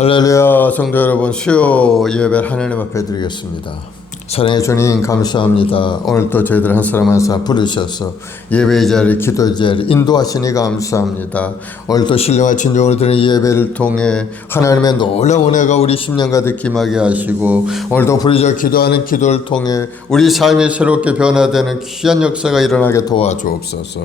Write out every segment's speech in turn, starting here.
할렐루야. 성도 여러분, 수요 예배를 하나님 앞에 드리겠습니다. 사랑의 주님 감사합니다. 오늘 또 저희들 한 사람 한 사람 부르셔서 예배의 자리, 기도의 자리 인도하시니 감사합니다. 오늘 또 신령한 진정으로 드리는 예배를 통해 하나님의 놀라운 은혜가 우리 심령 가득 임하게 하시고, 오늘도 부르짖어 기도하는 기도를 통해 우리 삶이 새롭게 변화되는 귀한 역사가 일어나게 도와주옵소서.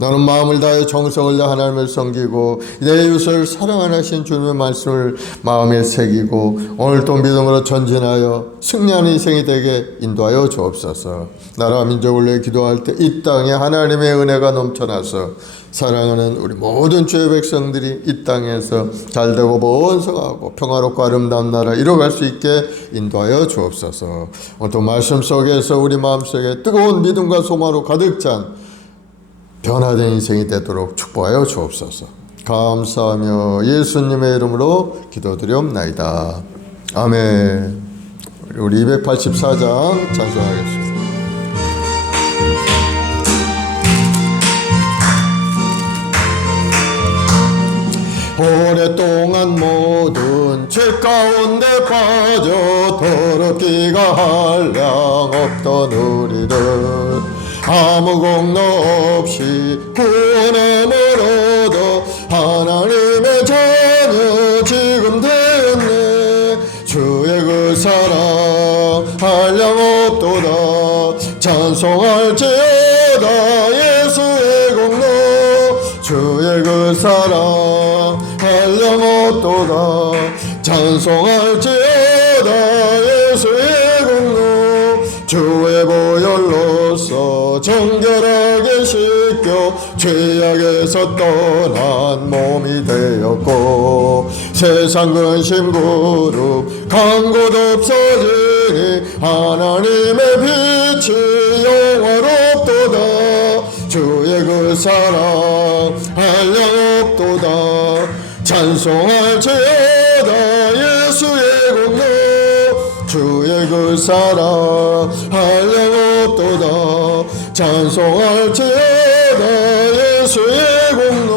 너는 마음을 다해 정성을 다해 하나님을 섬기고 내 이웃을 사랑하신 주님의 말씀을 마음에 새기고 오늘 또 믿음으로 전진하여 승리하는 인생이 되게 인도하여 주옵소서. 나라 민족을 위해 기도할 때 이 땅에 하나님의 은혜가 넘쳐나서 사랑하는 우리 모든 주의 백성들이 이 땅에서 잘되고 번성하고 평화롭고 아름다운 나라 이뤄갈 수 있게 인도하여 주옵소서. 오늘 또 말씀 속에서 우리 마음속에 뜨거운 믿음과 소망으로 가득 찬 변화된 인생이 되도록 축복하여 주옵소서. 감사하며 예수님의 이름으로 기도드리옵나이다. 아멘. 우리 284장 찬송하겠습니다. 오랫동안 모든 죄 가운데 빠져 더럽기가 한량 없던 우리들 아무 공로 없이 구원함을 얻어 하나님의 자녀 지금 되었네. 주의 그 사랑 한량 없도다. 찬송할지어다 예수의 공로. 주의 그 사랑 한량 없도다. 찬송할지어다 예수의 공로. 주의 보혈로서 정결하게 씻겨 죄악에서 떠난 몸이 되었고 세상 근심 그룹 간 곳 없어지니 하나님의 빛이 영원롭도다. 주의 그 사랑 한량 없도다. 찬송할지어다 예수의 공로. 주의 그 사랑 한량 없도다. 찬송할지어다 예수의 공로.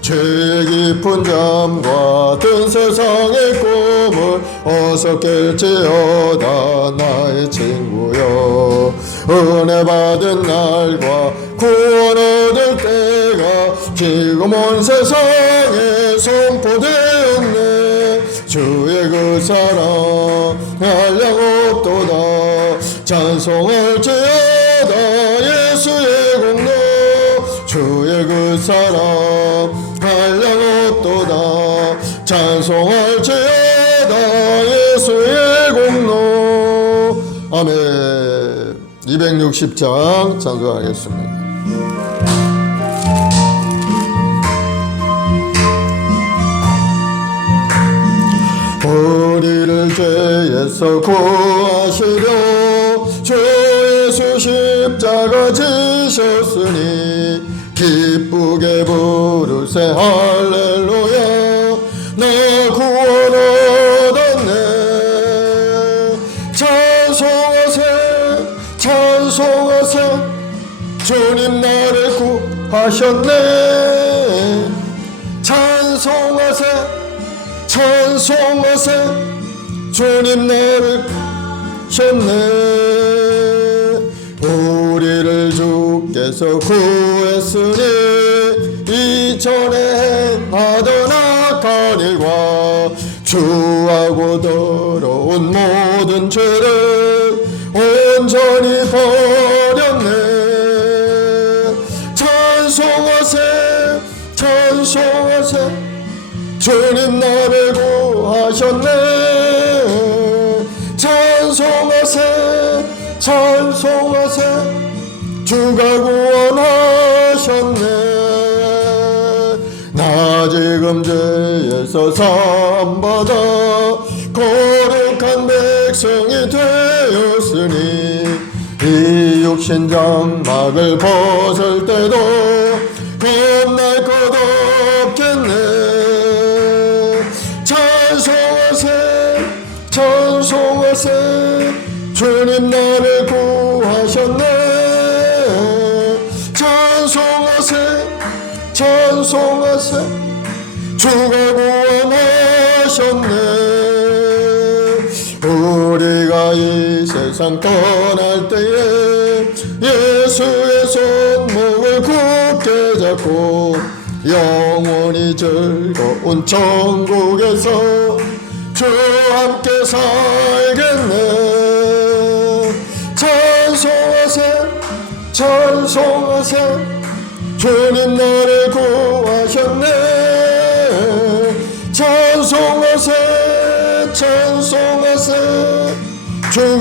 죄의 깊은 잠과 든 세상의 꿈을 어서 깰지어다 나의 친구여. 은혜 받은 날과 구원 얻을 때가 지금 온 세상에 선포되었네. 주의 그 사랑 한량 없도다. 찬송할지어다 예수의 공로. 주의 그 사랑 한량 없도다. 찬송할지어다 예수의 공로. 아멘. 260장 찬송하겠습니다. 우리를 죄에서 구하시려 주 예수 십자가 지셨으니 기쁘게 부르세 할렐루야. 나 구원 얻었네. 찬송하세 찬송하세 주님 나를 구하셨네. 찬송하세 찬송하세 주님 나를 구하셨네. 우리를 주께서 구했으니 이전에 행하던 악한 일과 주하고 더러운 모든 죄를 온전히 버렸네. 찬송하세 찬송하세 주님 나를 구하셨네. 찬송하세 찬송하세 주가 구원하셨네. 나 지금 죄에서 사함받아 거룩한 백성이 되었으니 이 육신 장막을 벗을 때도 겁날 것 없겠네. 찬송하세 찬송하세 주님 나를 구하셨네. 찬송하세 찬송하세 주가 구원하셨네. 세상 떠날 때에 예수의 손목을 굳게 잡고 영원히 즐거운 천국에서 주와 함께 살겠네. 찬송하세 찬송하세 주님 나를 구하셨네. 찬송하세 찬송하세 주가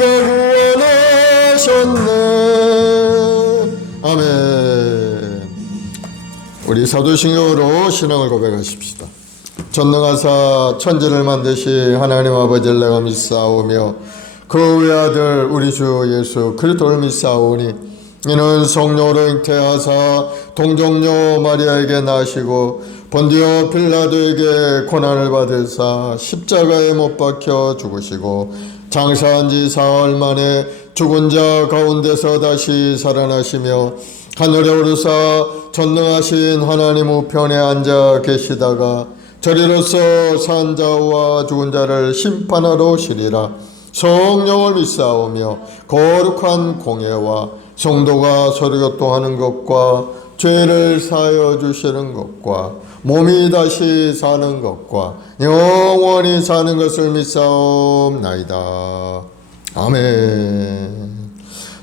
구원하셨네. 아멘. 우리 사도신경으로 신앙을 고백하십시다. 전능하사 천지를 만드신 하나님 아버지를 내가 믿사오며 그 외아들 우리 주 예수 그리스도를 믿사오니 이는 성령으로 잉태하사 동정녀 마리아에게 나시고 본디오 빌라도에게 고난을 받으사 십자가에 못 박혀 죽으시고 장사한 지 사흘 만에 죽은 자 가운데서 다시 살아나시며 하늘에 오르사 전능하신 하나님 우편에 앉아 계시다가 저리로서 산 자와 죽은 자를 심판하러 오시리라. 성령을 믿사오며 거룩한 공예와 성도가 서로 교통하는 것과 죄를 사하여 주시는 것과 몸이 다시 사는 것과 영원히 사는 것을 믿사옵나이다. 아멘.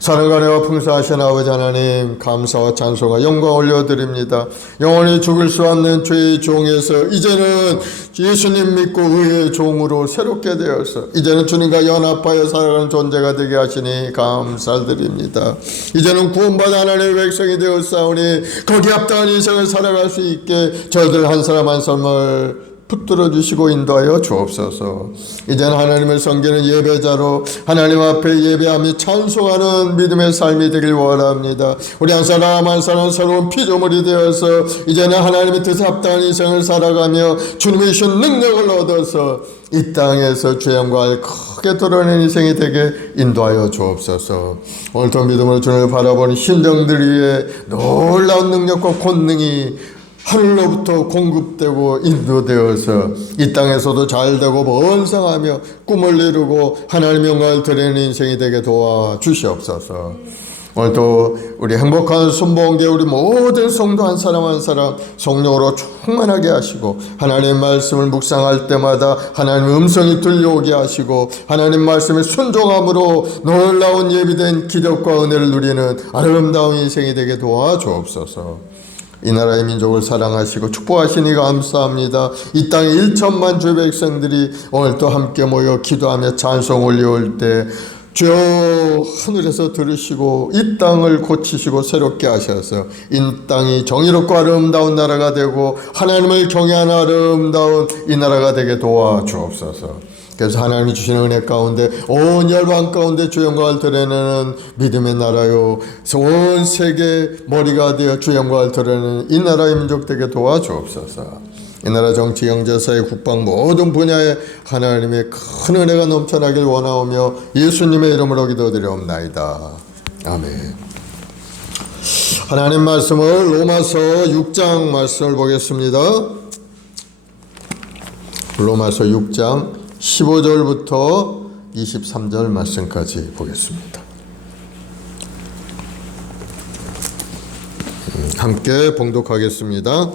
사랑과 풍성하신 아버지 하나님, 감사와 찬송과 영광 올려드립니다. 영원히 죽을 수 없는 죄의 종에서 이제는 예수님 믿고 의의 종으로 새롭게 되어서 이제는 주님과 연합하여 살아가는 존재가 되게 하시니 감사드립니다. 이제는 구원받은 하나님의 백성이 되었사오니 거기에 합당한 인생을 살아갈 수 있게 저희들 한 사람 한 사람을 붙들어 주시고 인도하여 주옵소서. 이제는 하나님을 섬기는 예배자로 하나님 앞에 예배하며 찬송하는 믿음의 삶이 되길 원합니다. 우리 한 사람 한 사람 새로운 피조물이 되어서 이제는 하나님의 뜻에 합당한 인생을 살아가며 주님의 주신 능력을 얻어서 이 땅에서 죄 영광을 크게 드러내는 인생이 되게 인도하여 주옵소서. 오늘도 믿음으로 주님을 바라보는 심령들 위에 놀라운 능력과 권능이 하늘로부터 공급되고 인도되어서 이 땅에서도 잘되고 번성하며 꿈을 이루고 하나님의 영광을 드리는 인생이 되게 도와주시옵소서. 오늘도 우리 행복한 순복음교회 우리 모든 성도 한 사람 한 사람 성령으로 충만하게 하시고 하나님 말씀을 묵상할 때마다 하나님의 음성이 들려오게 하시고 하나님 말씀에 순종함으로 놀라운 예비된 기적과 은혜를 누리는 아름다운 인생이 되게 도와주옵소서. 이 나라의 민족을 사랑하시고 축복하시니 감사합니다. 이 땅에 1천만 주 백성들이 오늘 또 함께 모여 기도하며 찬송 올려올 때 주여 하늘에서 들으시고 이 땅을 고치시고 새롭게 하셔서 이 땅이 정의롭고 아름다운 나라가 되고 하나님을 경외하는 아름다운 이 나라가 되게 도와주옵소서. 그래서 하나님이 주시는 은혜 가운데 온 열방 가운데 주 영광을 드러내는 믿음의 나라요 온 세계 머리가 되어 주 영광을 드러내는 이 나라의 민족 되게 도와주옵소서. 이 나라 정치 경제 사회 국방 모든 분야에 하나님의 큰 은혜가 넘쳐나길 원하오며 예수님의 이름으로 기도드리옵나이다. 아멘. 하나님 말씀을 로마서 6장 말씀을 보겠습니다. 로마서 6장 15절부터 23절 말씀까지 보겠습니다. 함께 봉독하겠습니다.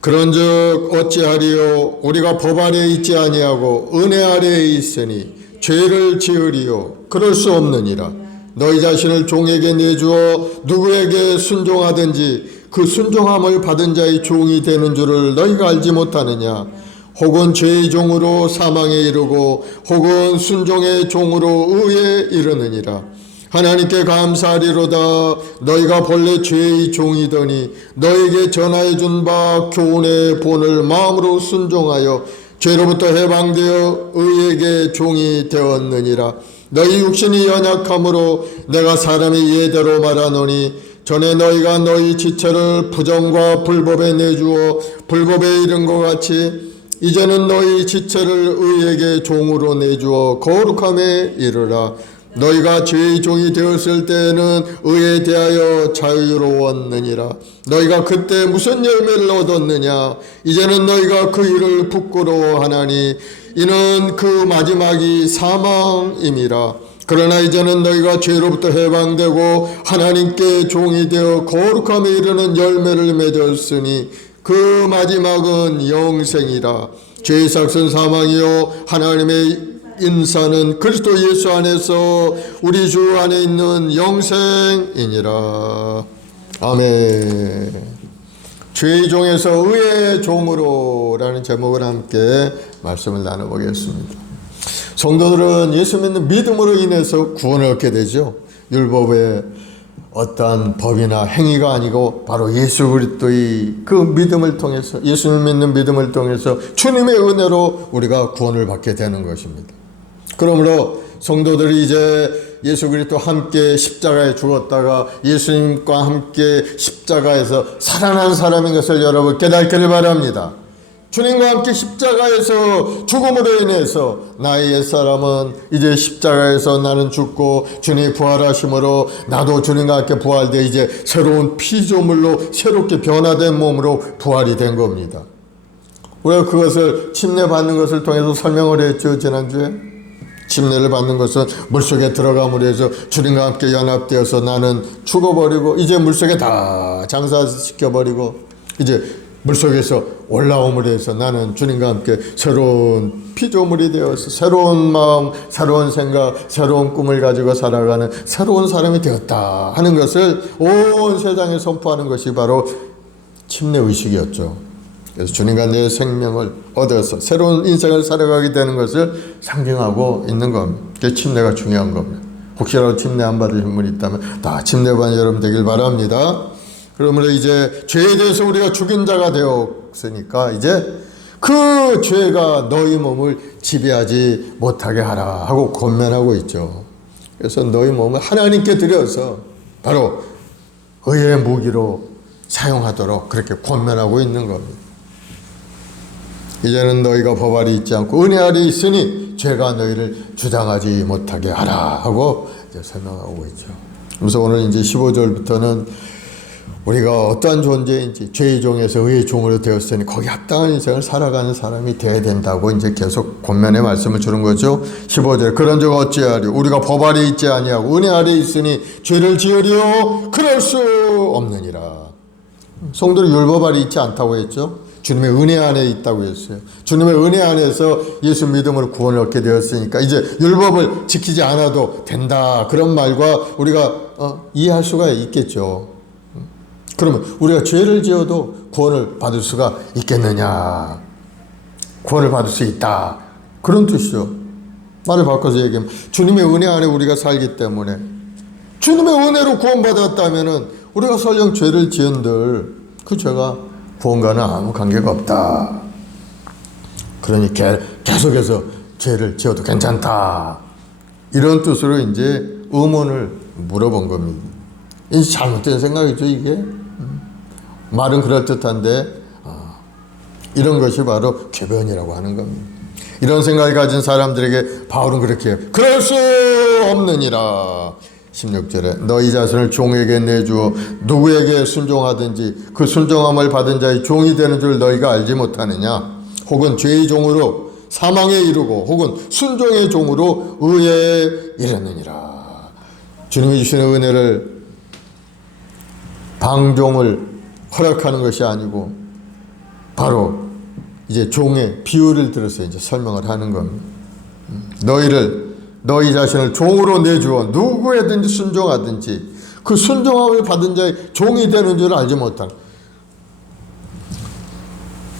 그런즉 어찌하리요 우리가 법 아래에 있지 아니하고 은혜 아래에 있으니 죄를 지으리요 그럴 수 없느니라. 너희 자신을 종에게 내주어 누구에게 순종하든지 그 순종함을 받은 자의 종이 되는 줄을 너희가 알지 못하느냐. 혹은 죄의 종으로 사망에 이르고 혹은 순종의 종으로 의에 이르느니라. 하나님께 감사하리로다. 너희가 본래 죄의 종이더니 너에게 전하여 준 바 교훈의 본을 마음으로 순종하여 죄로부터 해방되어 의에게 종이 되었느니라. 너희 육신이 연약함으로 내가 사람의 예대로 말하노니 전에 너희가 너희 지체를 부정과 불법에 내주어 불법에 이른 것 같이 이제는 너희 지체를 의에게 종으로 내주어 거룩함에 이르라. 너희가 죄의 종이 되었을 때에는 의에 대하여 자유로웠느니라. 너희가 그때 무슨 열매를 얻었느냐. 이제는 너희가 그 일을 부끄러워하나니 이는 그 마지막이 사망임이라. 그러나 이제는 너희가 죄로부터 해방되고 하나님께 종이 되어 거룩함에 이르는 열매를 맺었으니 그 마지막은 영생이라. 죄의 삭은 사망이요 하나님의 인사는 그리스도 예수 안에서 우리 주 안에 있는 영생이니라. 아멘. 죄의 종에서 의의 종으로 라는 제목을 함께 말씀을 나눠보겠습니다. 성도들은 예수 믿는 믿음으로 인해서 구원을 얻게 되죠. 율법의 어떠한 법이나 행위가 아니고 바로 예수 그리스도의 그 믿음을 통해서, 예수를 믿는 믿음을 통해서 주님의 은혜로 우리가 구원을 받게 되는 것입니다. 그러므로 성도들이 이제 예수 그리스도와 함께 십자가에 죽었다가 예수님과 함께 십자가에서 살아난 사람인 것을 여러분 깨닫기를 바랍니다. 주님과 함께 십자가에서 죽음으로 인해서 나의 옛사람은 이제 십자가에서 나는 죽고 주님이 부활하심으로 나도 주님과 함께 부활돼 이제 새로운 피조물로 새롭게 변화된 몸으로 부활이 된 겁니다. 우리가 그것을 침례받는 것을 통해서 설명을 했죠. 지난주에 침례를 받는 것은 물속에 들어감으로 해서 주님과 함께 연합되어서 나는 죽어버리고 이제 물속에 다 장사시켜버리고 이제 물속에서 올라옴으로 해서 나는 주님과 함께 새로운 피조물이 되어서 새로운 마음, 새로운 생각, 새로운 꿈을 가지고 살아가는 새로운 사람이 되었다 하는 것을 온 세상에 선포하는 것이 바로 침례의식이었죠. 그래서 주님과 내 생명을 얻어서 새로운 인생을 살아가게 되는 것을 상징하고 있는 겁니다. 그게 침례가 중요한 겁니다. 혹시라도 침례 안 받으신 분이 있다면 다 침례받은 여러분 되길 바랍니다. 그러므로 이제 죄에 대해서 우리가 죽인 자가 되었으니까 이제 그 죄가 너희 몸을 지배하지 못하게 하라 하고 권면하고 있죠. 그래서 너희 몸을 하나님께 드려서 바로 의의 무기로 사용하도록 그렇게 권면하고 있는 겁니다. 이제는 너희가 법 아래 있지 않고 은혜 아래 있으니 죄가 너희를 주장하지 못하게 하라 하고 이제 설명하고 있죠. 그래서 오늘 이제 15절부터는 우리가 어떠한 존재인지 죄의 종에서 의의 종으로 되었으니 거기 합당한 인생을 살아가는 사람이 되어야 된다고 이제 계속 권면의 말씀을 주는 거죠. 15절 그런 적 어찌하리요 우리가 법 아래 있지 아니하고 은혜 아래 있으니 죄를 지으리요 그럴 수 없느니라. 성도는 율법 아래 있지 않다고 했죠. 주님의 은혜 안에 있다고 했어요. 주님의 은혜 안에서 예수 믿음으로 구원을 얻게 되었으니까 이제 율법을 지키지 않아도 된다 그런 말과 우리가 이해할 수가 있겠죠. 그러면 우리가 죄를 지어도 구원을 받을 수가 있겠느냐? 구원을 받을 수 있다. 그런 뜻이죠. 말을 바꿔서 얘기하면 주님의 은혜 안에 우리가 살기 때문에 주님의 은혜로 구원받았다면 우리가 설령 죄를 지은들 그 죄가 구원과는 아무 관계가 없다. 그러니 계속해서 죄를 지어도 괜찮다. 이런 뜻으로 이제 의문을 물어본 겁니다. 이게 잘못된 생각이죠, 이게. 말은 그럴듯한데 이런 것이 바로 궤변이라고 하는 겁니다. 이런 생각을 가진 사람들에게 바울은 그렇게 해요. 그럴 수 없느니라. 16절에 너희 자신을 종에게 내주어 누구에게 순종하든지 그 순종함을 받은 자의 종이 되는 줄 너희가 알지 못하느냐. 혹은 죄의 종으로 사망에 이르고 혹은 순종의 종으로 의에 이르느니라. 주님이 주시는 은혜를 방종을 허락하는 것이 아니고 바로 이제 종의 비유를 들어서 이제 설명을 하는 겁니다. 너희 자신을 종으로 내주어 누구에든지 순종하든지 그 순종함을 받은 자의 종이 되는 줄 알지 못한.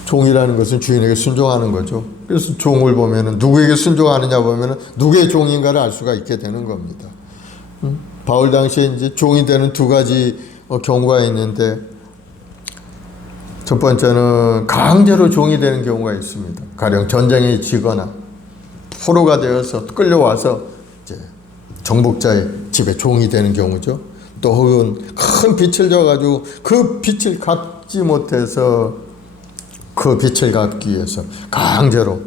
종이라는 것은 주인에게 순종하는 거죠. 그래서 종을 보면은 누구에게 순종하느냐 보면은 누구의 종인가를 알 수가 있게 되는 겁니다. 바울 당시에 이제 종이 되는 두 가지 경우가 있는데 첫 번째는 강제로 종이 되는 경우가 있습니다. 가령 전쟁에 지거나 포로가 되어서 끌려와서 이제 정복자의 집에 종이 되는 경우죠. 또 혹은 큰 빚을 져가지고 그 빚을 갚지 못해서 그 빚을 갚기 위해서 강제로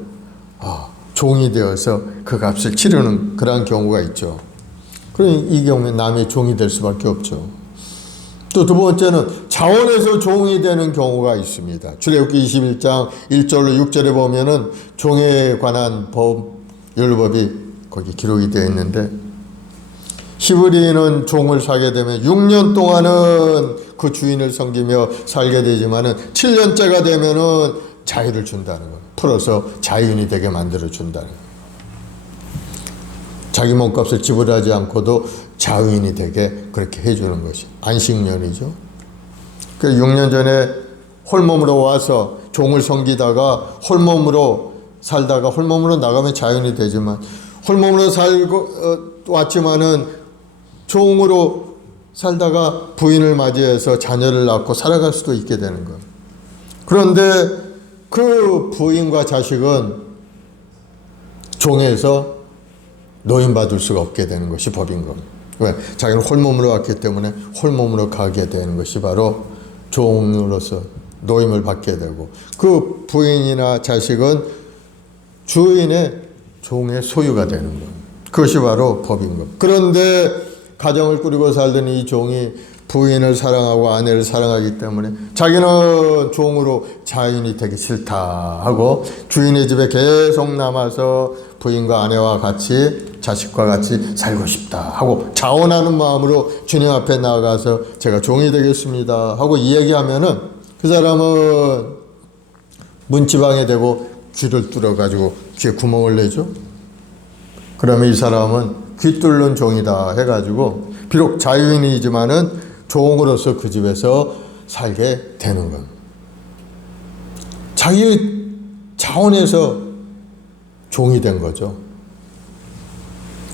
종이 되어서 그 값을 치르는 그런 경우가 있죠. 그럼 이 경우에 남의 종이 될 수밖에 없죠. 또 두 번째는 자원에서 종이 되는 경우가 있습니다. 출애굽기 21장 1절로 6절에 보면은 종에 관한 율법이 거기 기록이 되어 있는데 히브리인은 종을 사게 되면 6년 동안은 그 주인을 섬기며 살게 되지만은 7년째가 되면은 자유를 준다는 거예요. 풀어서 자유인이 되게 만들어 준다는 거예요. 자기 몸값을 지불하지 않고도 자유인이 되게 그렇게 해주는 것이 안식년이죠. 그 6년 전에 홀몸으로 와서 종을 섬기다가 홀몸으로 살다가 홀몸으로 나가면 자유인이 되지만 홀몸으로 살고 왔지만은 종으로 살다가 부인을 맞이해서 자녀를 낳고 살아갈 수도 있게 되는 거예요. 그런데 그 부인과 자식은 종에서 노임받을 수가 없게 되는 것이 법인 겁니다. 왜? 자기는 홀몸으로 왔기 때문에 홀몸으로 가게 되는 것이 바로 종으로서 노임을 받게 되고, 그 부인이나 자식은 주인의 종의 소유가 되는 겁니다. 그것이 바로 법인 겁니다. 그런데 가정을 꾸리고 살던 이 종이 부인을 사랑하고 아내를 사랑하기 때문에 자기는 종으로 자유인이 되기 싫다 하고 주인의 집에 계속 남아서 부인과 아내와 같이 자식과 같이 살고 싶다 하고 자원하는 마음으로 주님 앞에 나아가서 제가 종이 되겠습니다 하고 이야기하면은 그 사람은 문지방에 대고 귀를 뚫어가지고 귀에 구멍을 내죠. 그러면 이 사람은 귀 뚫는 종이다 해가지고 비록 자유인이지만은 종으로서 그 집에서 살게 되는 겁니다. 자기 자원에서 종이 된 거죠.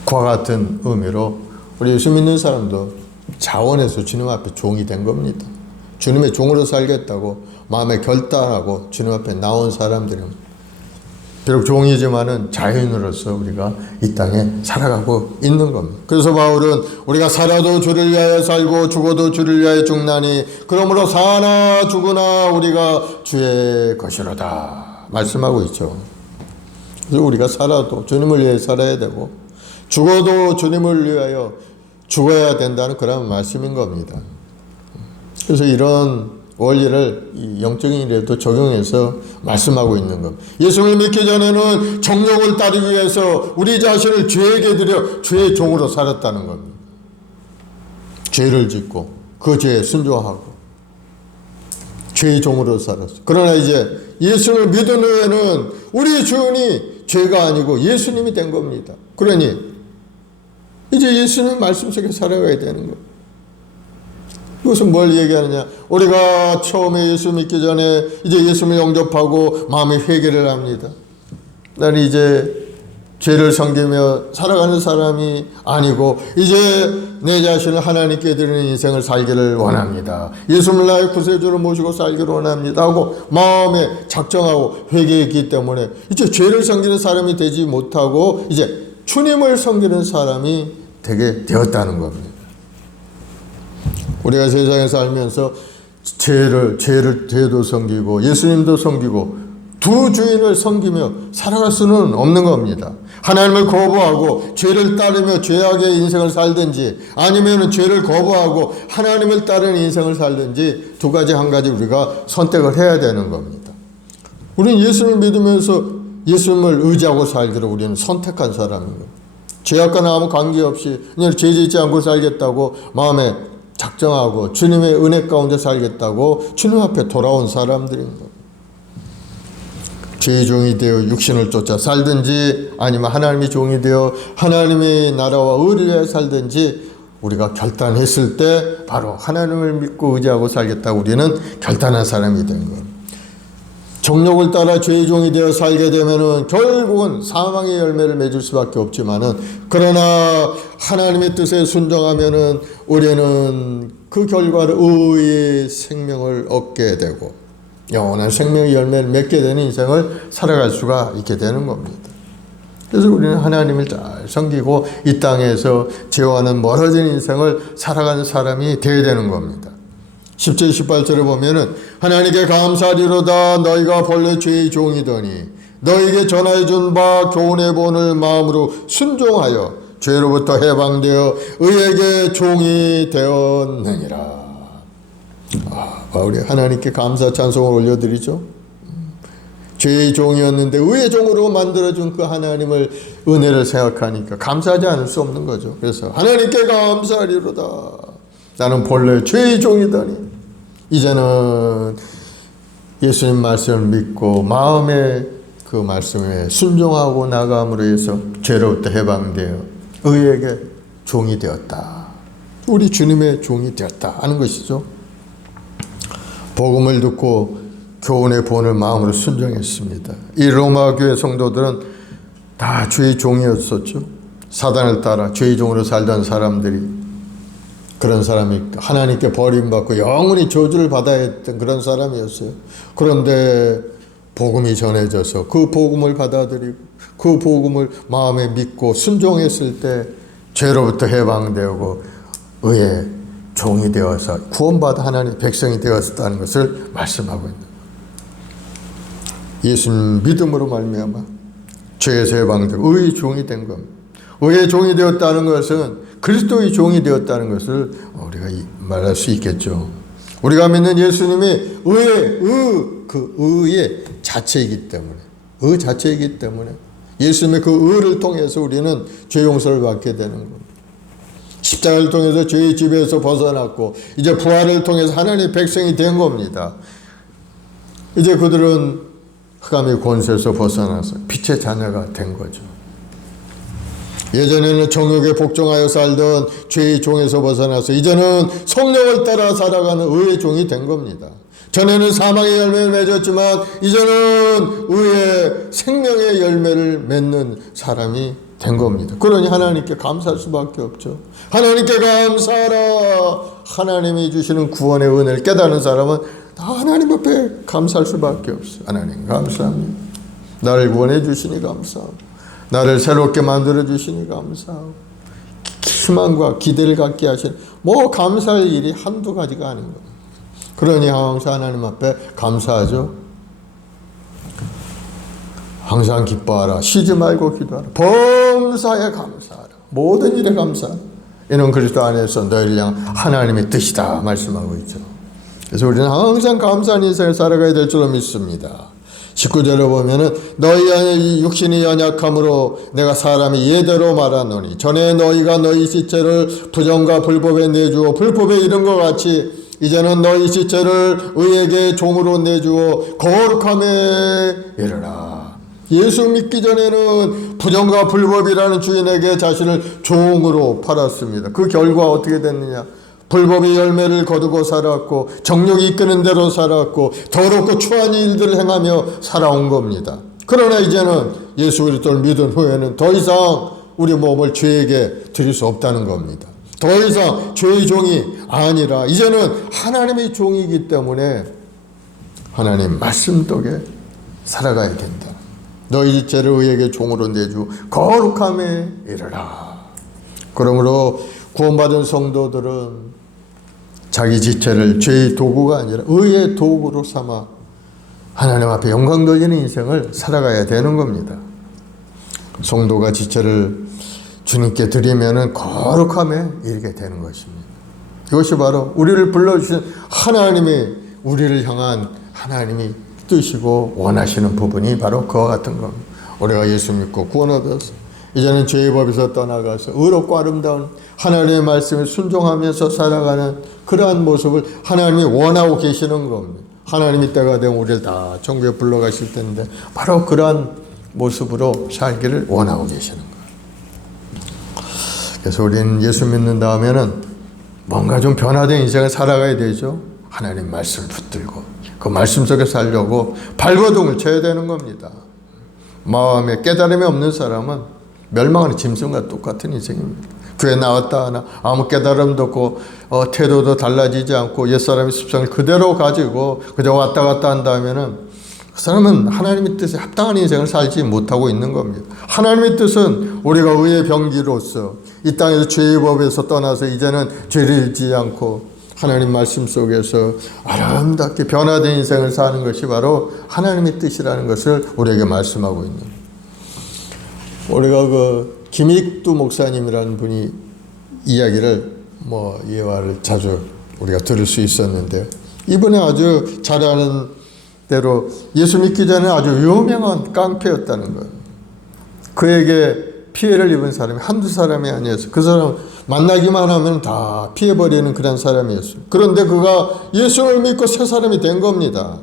그와 같은 의미로 우리 예수 믿는 사람도 자원에서 주님 앞에 종이 된 겁니다. 주님의 종으로 살겠다고 마음에 결단하고 주님 앞에 나온 사람들은 비록 종이지만은 자유인으로서 우리가 이 땅에 살아가고 있는 겁니다. 그래서 바울은 우리가 살아도 주를 위하여 살고 죽어도 주를 위하여 죽나니 그러므로 사나 죽으나 우리가 주의 것이로다 말씀하고 있죠. 그래서 우리가 살아도 주님을 위해 살아야 되고 죽어도 주님을 위하여 죽어야 된다는 그런 말씀인 겁니다. 그래서 이런 원리를 이 영적인 일에도 적용해서 말씀하고 있는 겁니다. 예수를 믿기 전에는 정욕을 따르기 위해서 우리 자신을 죄에게 드려 죄의 종으로 살았다는 겁니다. 죄를 짓고 그 죄에 순종하고 죄의 종으로 살았어요. 그러나 이제 예수를 믿은 후에는 우리 주인이 죄가 아니고 예수님이 된 겁니다. 그러니 이제 예수님 말씀 속에 살아가야 되는 겁니다. 이것은 뭘 얘기하느냐? 우리가 처음에 예수 믿기 전에 이제 예수를 영접하고 마음의 회개를 합니다. 나는 이제 죄를 섬기며 살아가는 사람이 아니고 이제 내 자신을 하나님께 드리는 인생을 살기를 원합니다. 예수를 나의 구세주로 모시고 살기를 원합니다 하고 마음에 작정하고 회개했기 때문에 이제 죄를 섬기는 사람이 되지 못하고 이제 주님을 섬기는 사람이 되게 되었다는 겁니다. 우리가 세상에 살면서 죄도 섬기고 예수님도 섬기고 두 주인을 섬기며 살아갈 수는 없는 겁니다. 하나님을 거부하고 죄를 따르며 죄악의 인생을 살든지 아니면 죄를 거부하고 하나님을 따르는 인생을 살든지 두 가지 한 가지 우리가 선택을 해야 되는 겁니다. 우리는 예수를 믿으면서 예수님을 의지하고 살기를 우리는 선택한 사람입니다. 죄악과 아무 관계없이 그냥 죄 짓지 않고 살겠다고 마음에 작정하고 주님의 은혜 가운데 살겠다고 주님 앞에 돌아온 사람들입니다. 죄의 종이 되어 육신을 쫓아 살든지 아니면 하나님의 종이 되어 하나님의 나라와 의를 위해 살든지 우리가 결단했을 때 바로 하나님을 믿고 의지하고 살겠다고 우리는 결단한 사람이 된 거예요. 정욕을 따라 죄의 종이 되어 살게 되면은 결국은 사망의 열매를 맺을 수밖에 없지만은 그러나 하나님의 뜻에 순종하면은 우리는 그 결과로 의의 생명을 얻게 되고 영원한 생명의 열매를 맺게 되는 인생을 살아갈 수가 있게 되는 겁니다. 그래서 우리는 하나님을 잘 섬기고 이 땅에서 죄와는 멀어진 인생을 살아가는 사람이 되어야 되는 겁니다. 10절 18절에 보면은 하나님께 감사하리로다 너희가 본래 죄의 종이더니 너희에게 전하여 준 바 교훈의 본을 마음으로 순종하여 죄로부터 해방되어 의에게 종이 되었느니라. 우리 하나님께 감사 찬송을 올려드리죠. 죄의 종이었는데 의의 종으로 만들어준 그 하나님을 은혜를 생각하니까 감사하지 않을 수 없는 거죠. 그래서 하나님께 감사하리로다. 나는 본래 죄의 종이더니 이제는 예수님 말씀을 믿고 마음에 그 말씀에 순종하고 나감으로 해서 죄로부터 해방되어 의에게 종이 되었다. 우리 주님의 종이 되었다 하는 것이죠. 복음을 듣고 교훈의 본을 마음으로 순종했습니다. 이 로마 교회 성도들은 다 죄의 종이었었죠. 사단을 따라 죄의 종으로 살던 사람들이, 그런 사람이 하나님께 버림받고 영원히 저주를 받아야 했던 그런 사람이었어요. 그런데 복음이 전해져서 그 복음을 받아들이고 그 복음을 마음에 믿고 순종했을 때 죄로부터 해방되고 의의 종이 되어서 구원받아 하나님의 백성이 되었다는 것을 말씀하고 있는 거예요. 예수님 믿음으로 말미암아 죄에서 해방되고 의의 종이 된 겁니다. 의의 종이 되었다는 것은 그리스도의 종이 되었다는 것을 우리가 말할 수 있겠죠. 우리가 믿는 예수님이 그 의의 자체이기 때문에, 의 자체이기 때문에 예수님의 그 의를 통해서 우리는 죄 용서를 받게 되는 겁니다. 십자가를 통해서 죄의 지배에서 벗어났고 이제 부활을 통해서 하나님의 백성이 된 겁니다. 이제 그들은 흑암의 권세에서 벗어나서 빛의 자녀가 된 거죠. 예전에는 정욕에 복종하여 살던 죄의 종에서 벗어나서 이제는 성령을 따라 살아가는 의의 종이 된 겁니다. 전에는 사망의 열매를 맺었지만 이제는 의의 생명의 열매를 맺는 사람이 된 겁니다. 그러니 하나님께 감사할 수밖에 없죠. 하나님께 감사하라. 하나님이 주시는 구원의 은혜를 깨닫는 사람은 다 하나님 앞에 감사할 수밖에 없어요. 하나님 감사합니다. 나를 구원해 주시니 감사합니다. 나를 새롭게 만들어 주시니 감사하고 희망과 기대를 갖게 하시는 감사할 일이 한두 가지가 아닌 겁니다. 그러니 항상 하나님 앞에 감사하죠. 항상 기뻐하라. 쉬지 말고 기도하라. 범사에 감사하라. 모든 일에 감사하라. 이는 그리스도 안에서 너희를 향한 하나님의 뜻이다 말씀하고 있죠. 그래서 우리는 항상 감사한 인생을 살아가야 될 줄로 믿습니다. 19절에 보면은 너희 안에 육신이 연약함으로 내가 사람이 예대로 말하노니 전에 너희가 너희 시체를 부정과 불법에 내주어 불법에 이른 것 같이 이제는 너희 시체를 의에게 종으로 내주어 거룩함에 이르라. 예수 믿기 전에는 부정과 불법이라는 주인에게 자신을 종으로 팔았습니다. 그 결과 어떻게 됐느냐? 불법의 열매를 거두고 살았고 정욕이 이끄는 대로 살았고 더럽고 추한 일들을 행하며 살아온 겁니다. 그러나 이제는 예수 그리스도를 믿은 후에는 더 이상 우리 몸을 죄에게 드릴 수 없다는 겁니다. 더 이상 죄의 종이 아니라 이제는 하나님의 종이기 때문에 하나님 말씀 덕에 살아가야 된다. 너희 죄를 의에게 종으로 내주 거룩함에 이르라. 그러므로 구원받은 성도들은 자기 지체를 죄의 도구가 아니라 의의 도구로 삼아 하나님 앞에 영광 돌리는 인생을 살아가야 되는 겁니다. 성도가 지체를 주님께 드리면은 거룩함에 이르게 되는 것입니다. 이것이 바로 우리를 불러주신 하나님의 우리를 향한 하나님이 뜻이고 원하시는 부분이 바로 그와 같은 겁니다. 우리가 예수 믿고 구원 얻어서 이제는 죄의 법에서 떠나가서 의롭고 아름다운 하나님의 말씀에 순종하면서 살아가는 그러한 모습을 하나님이 원하고 계시는 겁니다. 하나님이 때가 되면 우리를 다 천국에 불러가실 텐데 바로 그러한 모습으로 살기를 원하고 계시는 거예요. 그래서 우리는 예수 믿는 다음에는 뭔가 좀 변화된 인생을 살아가야 되죠. 하나님 말씀을 붙들고 그 말씀 속에 살려고 발버둥을 쳐야 되는 겁니다. 마음에 깨달음이 없는 사람은 멸망하는 짐승과 똑같은 인생입니다. 교회 나왔다 하나 아무 깨달음도 없고 태도도 달라지지 않고 옛사람의 습성을 그대로 가지고 그저 왔다 갔다 한다면은 그 사람은 하나님의 뜻에 합당한 인생을 살지 못하고 있는 겁니다. 하나님의 뜻은 우리가 의의 병기로서 이 땅에서 죄의 법에서 떠나서 이제는 죄를 짓지 않고 하나님 말씀 속에서 아름답게 변화된 인생을 사는 것이 바로 하나님의 뜻이라는 것을 우리에게 말씀하고 있는 거예요. 우리가 그 김익두 목사님이라는 분이 이야기를 예화를 자주 우리가 들을 수 있었는데 이분이 아주 잘 아는 때로 예수 믿기 전에 아주 유명한 깡패였다는 거예요. 그에게 피해를 입은 사람이 한두 사람이 아니었어요. 그 사람 만나기만 하면 다 피해버리는 그런 사람이었어요. 그런데 그가 예수를 믿고 새 사람이 된 겁니다.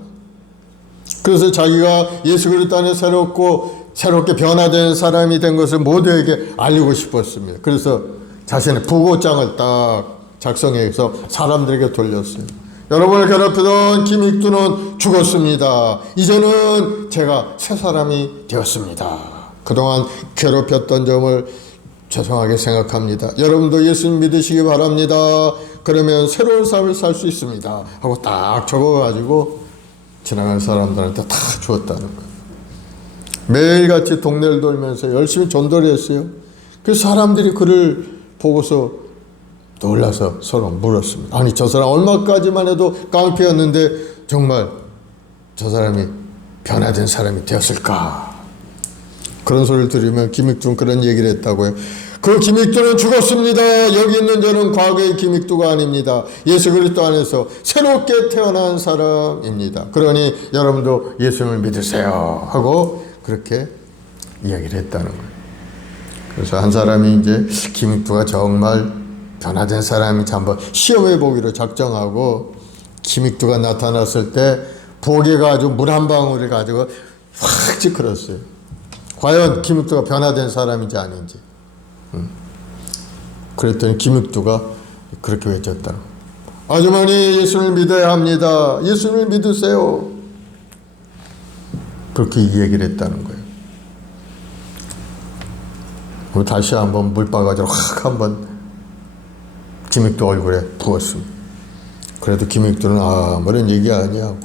그래서 자기가 예수 그리스도 안에 새롭게 변화된 사람이 된 것을 모두에게 알리고 싶었습니다. 그래서 자신의 부고장을 딱 작성해서 사람들에게 돌렸어요. 여러분을 괴롭히던 김익두는 죽었습니다. 이제는 제가 새 사람이 되었습니다. 그동안 괴롭혔던 점을 죄송하게 생각합니다. 여러분도 예수님 믿으시기 바랍니다. 그러면 새로운 삶을 살 수 있습니다. 하고 딱 적어가지고 지나가는 사람들한테 다 주었다는 거예요. 매일같이 동네를 돌면서 열심히 전도를 했어요. 그 사람들이 그를 보고서 놀라서 서로 물었습니다. 아니, 저 사람 얼마까지만 해도 깡패였는데 정말 저 사람이 변화된 사람이 되었을까? 그런 소리를 들으면 김익두는 그런 얘기를 했다고요. 그 김익두는 죽었습니다. 여기 있는 저는 과거의 김익두가 아닙니다. 예수 그리스도 안에서 새롭게 태어난 사람입니다. 그러니 여러분도 예수님을 믿으세요 하고 그렇게 이야기를 했다는 거예요. 그래서 한 사람이 이제 김익두가 정말 변화된 사람인지 한번 시험해 보기로 작정하고 김익두가 나타났을 때 보게가 아주 물 한 방울을 가지고 확 찌그렀어요. 과연 김익두가 변화된 사람인지 아닌지. 그랬더니 김익두가 그렇게 외쳤다. 아주머니, 예수를 믿어야 합니다. 예수를 믿으세요. 그렇게 얘기를 했다는 거예요. 그리고 다시 한번 물바가지로 확 한번 김익두 얼굴에 부었습니다. 그래도 김익두는 아무런 얘기 아니하고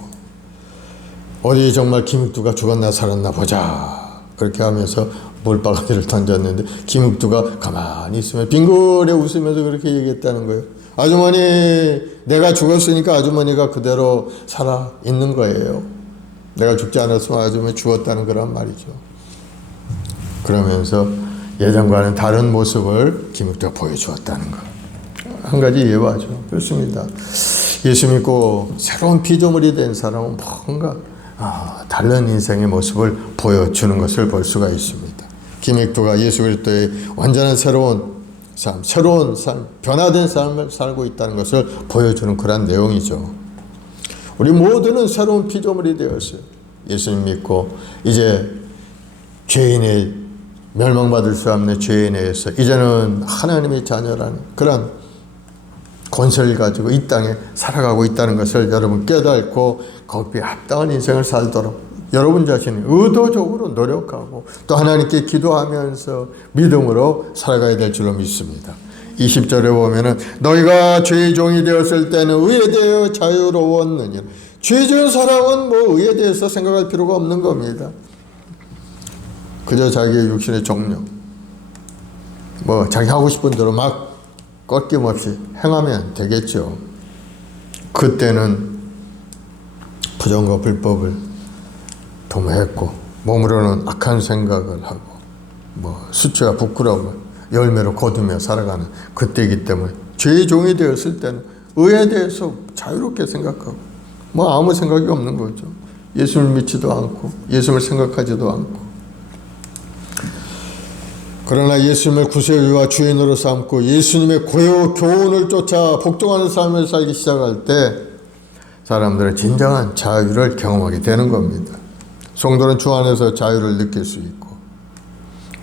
어디 정말 김익두가 죽었나 살았나 보자. 그렇게 하면서 물바가지를 던졌는데 김익두가 가만히 있으면 빙그레 웃으면서 그렇게 얘기했다는 거예요. 아주머니, 내가 죽었으니까 아주머니가 그대로 살아 있는 거예요. 내가 죽지 않았으면 아주머니 죽었다는 거란 말이죠. 그러면서 예전과는 다른 모습을 김익두가 보여주었다는 거. 한 가지 예화죠. 그렇습니다. 예수 믿고 새로운 피조물이 된 사람은 뭔가 다른 인생의 모습을 보여주는 것을 볼 수가 있습니다. 김익두가 예수 그리스도의 완전한 새로운 삶, 변화된 삶을 살고 있다는 것을 보여주는 그런 내용이죠. 우리 모두는 새로운 피조물이 되었어요. 예수님 믿고 이제 죄인의 멸망받을 수 없는 죄인에 의해서 이제는 하나님의 자녀라는 그런 권세를 가지고 이 땅에 살아가고 있다는 것을 여러분 깨닫고 거기에 합당한 인생을 살도록 여러분 자신이 의도적으로 노력하고 또 하나님께 기도하면서 믿음으로 살아가야 될 줄로 믿습니다. 20절에 보면은 너희가 죄의 종이 되었을 때는 의에 대하여 자유로웠느니라. 죄 지은 사람은 뭐 의에 대해서 생각할 필요가 없는 겁니다. 그저 자기의 육신의 정욕, 뭐 자기 하고 싶은 대로 막 꺾임없이 행하면 되겠죠. 그때는 부정과 불법을 도모했고 몸으로는 악한 생각을 하고 뭐 수치와 부끄러움을 열매로 거두며 살아가는 그때이기 때문에 죄의 종이 되었을 때는 의에 대해서 자유롭게 생각하고 뭐 아무 생각이 없는 거죠. 예수를 믿지도 않고 예수를 생각하지도 않고. 그러나 예수님을 구세주와 주인으로 삼고 예수님의 교훈을 쫓아 복종하는 삶을 살기 시작할 때 사람들은 진정한 자유를 경험하게 되는 겁니다. 성도는 주 안에서 자유를 느낄 수 있고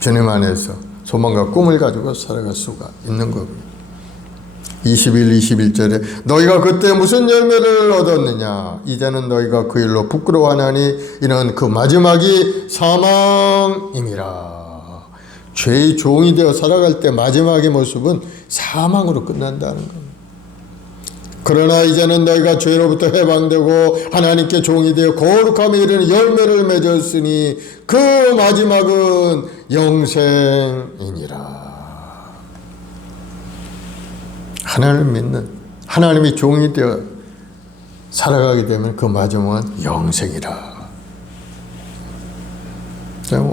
주님 안에서 소망과 꿈을 가지고 살아갈 수가 있는 겁니다. 21절에 너희가 그때 무슨 열매를 얻었느냐 이제는 너희가 그 일로 부끄러워하나니 이는 그 마지막이 사망임이라. 죄의 종이 되어 살아갈 때 마지막의 모습은 사망으로 끝난다는 겁니다. 그러나 이제는 너희가 죄로부터 해방되고 하나님께 종이 되어 거룩함에 이르는 열매를 맺었으니 그 마지막은 영생이니라. 하나님을 믿는 하나님의 종이 되어 살아가게 되면 그 마지막은 영생이라.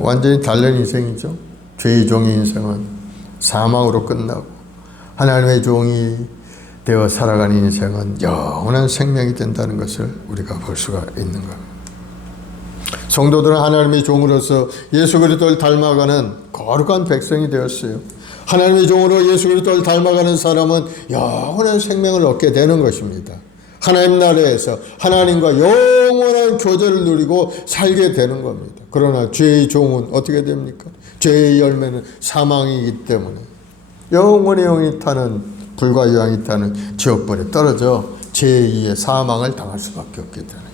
완전히 다른 인생이죠. 죄의 종의 인생은 사망으로 끝나고 하나님의 종이 되어 살아가는 인생은 영원한 생명이 된다는 것을 우리가 볼 수가 있는 겁니다. 성도들은 하나님의 종으로서 예수 그리스도를 닮아가는 거룩한 백성이 되었어요. 하나님의 종으로 예수 그리스도를 닮아가는 사람은 영원한 생명을 얻게 되는 것입니다. 하나님 나라에서 하나님과 영원한 교제를 누리고 살게 되는 겁니다. 그러나 죄의 종은 어떻게 됩니까? 죄의 열매는 사망이기 때문에 영원히 타는 불과 유황이 타는 지옥불에 떨어져 제2의 사망을 당할 수밖에 없게 되는 거예요.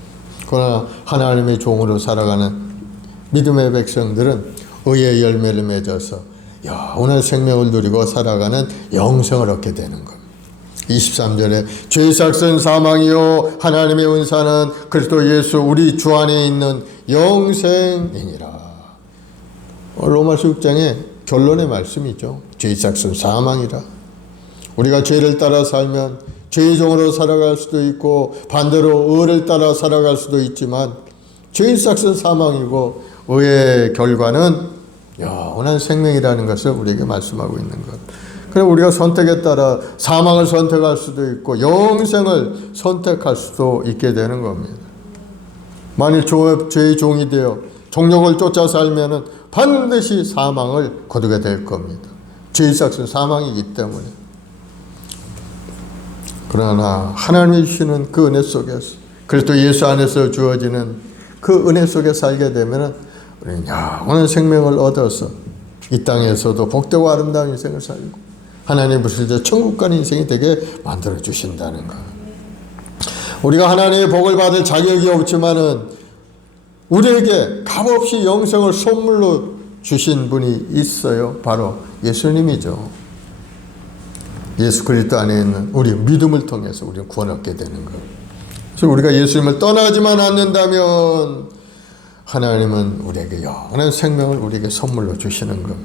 그러나 하나님의 종으로 살아가는 믿음의 백성들은 의의 열매를 맺어서 영원한 생명을 누리고 살아가는 영생을 얻게 되는 겁니다. 23절에 죄의 삭은 사망이요 하나님의 은사는 그리스도 예수 우리 주 안에 있는 영생이니라. 로마서 6장의 결론의 말씀이죠. 죄의 삭은 사망이라. 우리가 죄를 따라 살면 죄의 종으로 살아갈 수도 있고 반대로 의를 따라 살아갈 수도 있지만 죄의 삭은 사망이고 의의 결과는 영원한 생명이라는 것을 우리에게 말씀하고 있는 것. 그럼 우리가 선택에 따라 사망을 선택할 수도 있고 영생을 선택할 수도 있게 되는 겁니다. 만일 죄의 종이 되어 정욕을 쫓아 살면은 반드시 사망을 거두게 될 겁니다. 죄의 삭은 사망이기 때문에. 그러나 하나님이 주시는 그 은혜 속에서 그리스도 예수 안에서 주어지는 그 은혜 속에 살게 되면은 우리는 영원한 생명을 얻어서 이 땅에서도 복되고 아름다운 인생을 살고 하나님 부르실 때 천국 가는 인생이 되게 만들어 주신다는 것. 우리가 하나님의 복을 받을 자격이 없지만은 우리에게 값없이 영생을 선물로 주신 분이 있어요. 바로 예수님이죠. 예수 그리스도 안에 있는 우리 믿음을 통해서 우리는 구원 얻게 되는 것. 그래서 우리가 예수님을 떠나지만 않는다면 하나님은 우리에게 영원한 생명을 우리에게 선물로 주시는 것.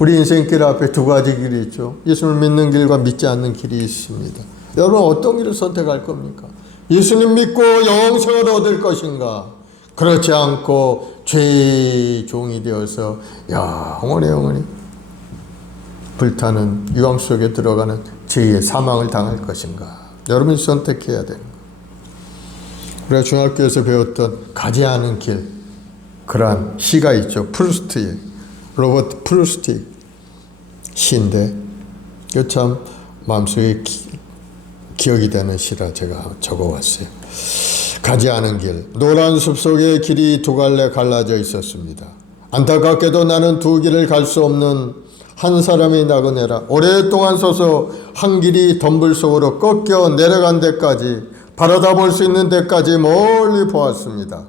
우리 인생길 앞에 두 가지 길이 있죠. 예수님을 믿는 길과 믿지 않는 길이 있습니다. 여러분 어떤 길을 선택할 겁니까? 예수님 믿고 영생을 얻을 것인가? 그렇지 않고 죄의 종이 되어서 영원히 불타는 유황 속에 들어가는 죄의 사망을 당할 것인가? 여러분이 선택해야 되는 거예요. 우리가 중학교에서 배웠던 가지 않은 길, 그러한 시가 있죠. 프루스트의 로버트 프루스트 시인데 이거 참 마음속에 기억이 되는 시라 제가 적어왔어요. 가지 않은 길, 노란 숲속에 길이 두 갈래 갈라져 있었습니다. 안타깝게도 나는 두 길을 갈 수 없는 한 사람의 나그네라. 오랫동안 서서 한 길이 덤불 속으로 꺾여 내려간 데까지 바라다 볼 수 있는 데까지 멀리 보았습니다.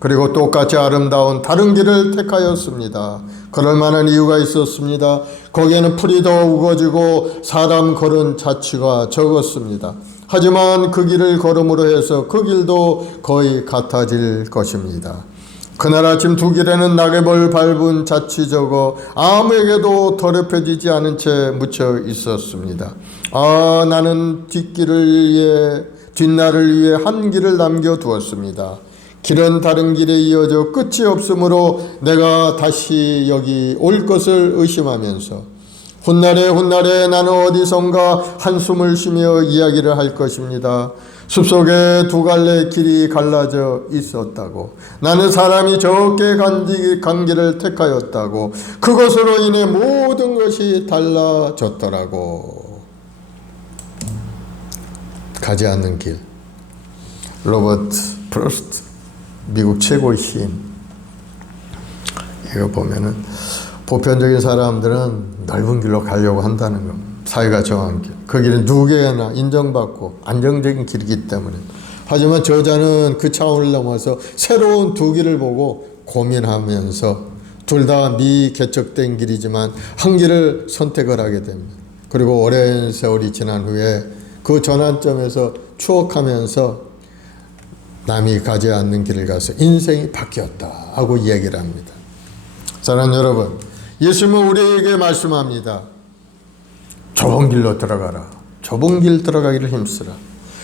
그리고 똑같이 아름다운 다른 길을 택하였습니다. 그럴 만한 이유가 있었습니다. 거기에는 풀이 더 우거지고 사람 걸은 자취가 적었습니다. 하지만 그 길을 걸음으로 해서 그 길도 거의 같아질 것입니다. 그날 아침 두 길에는 낙엽을 밟은 자취 적어 아무에게도 더럽혀지지 않은 채 묻혀 있었습니다. 나는 뒷날을 위해 한 길을 남겨두었습니다. 길은 다른 길에 이어져 끝이 없으므로 내가 다시 여기 올 것을 의심하면서 훗날에 나는 어디선가 한숨을 쉬며 이야기를 할 것입니다. 숲속에 두 갈래 길이 갈라져 있었다고, 나는 사람이 적게 간 길을 택하였다고, 그것으로 인해 모든 것이 달라졌더라고. 가지 않는 길. 로버트 프로스트, 미국 최고의 시인. 이거 보면은 보편적인 사람들은 넓은 길로 가려고 한다는 겁니다. 사회가 정한 길. 그 길은 누구에게나 인정받고 안정적인 길이기 때문에. 하지만 저자는 그 차원을 넘어서 새로운 두 길을 보고 고민하면서 둘 다 미개척된 길이지만 한 길을 선택을 하게 됩니다. 그리고 오랜 세월이 지난 후에 그 전환점에서 추억하면서 남이 가지 않는 길을 가서 인생이 바뀌었다 하고 이야기를 합니다. 사랑하는 여러분, 예수님은 우리에게 말씀합니다. 좁은 길로 들어가라. 좁은 길 들어가기를 힘쓰라.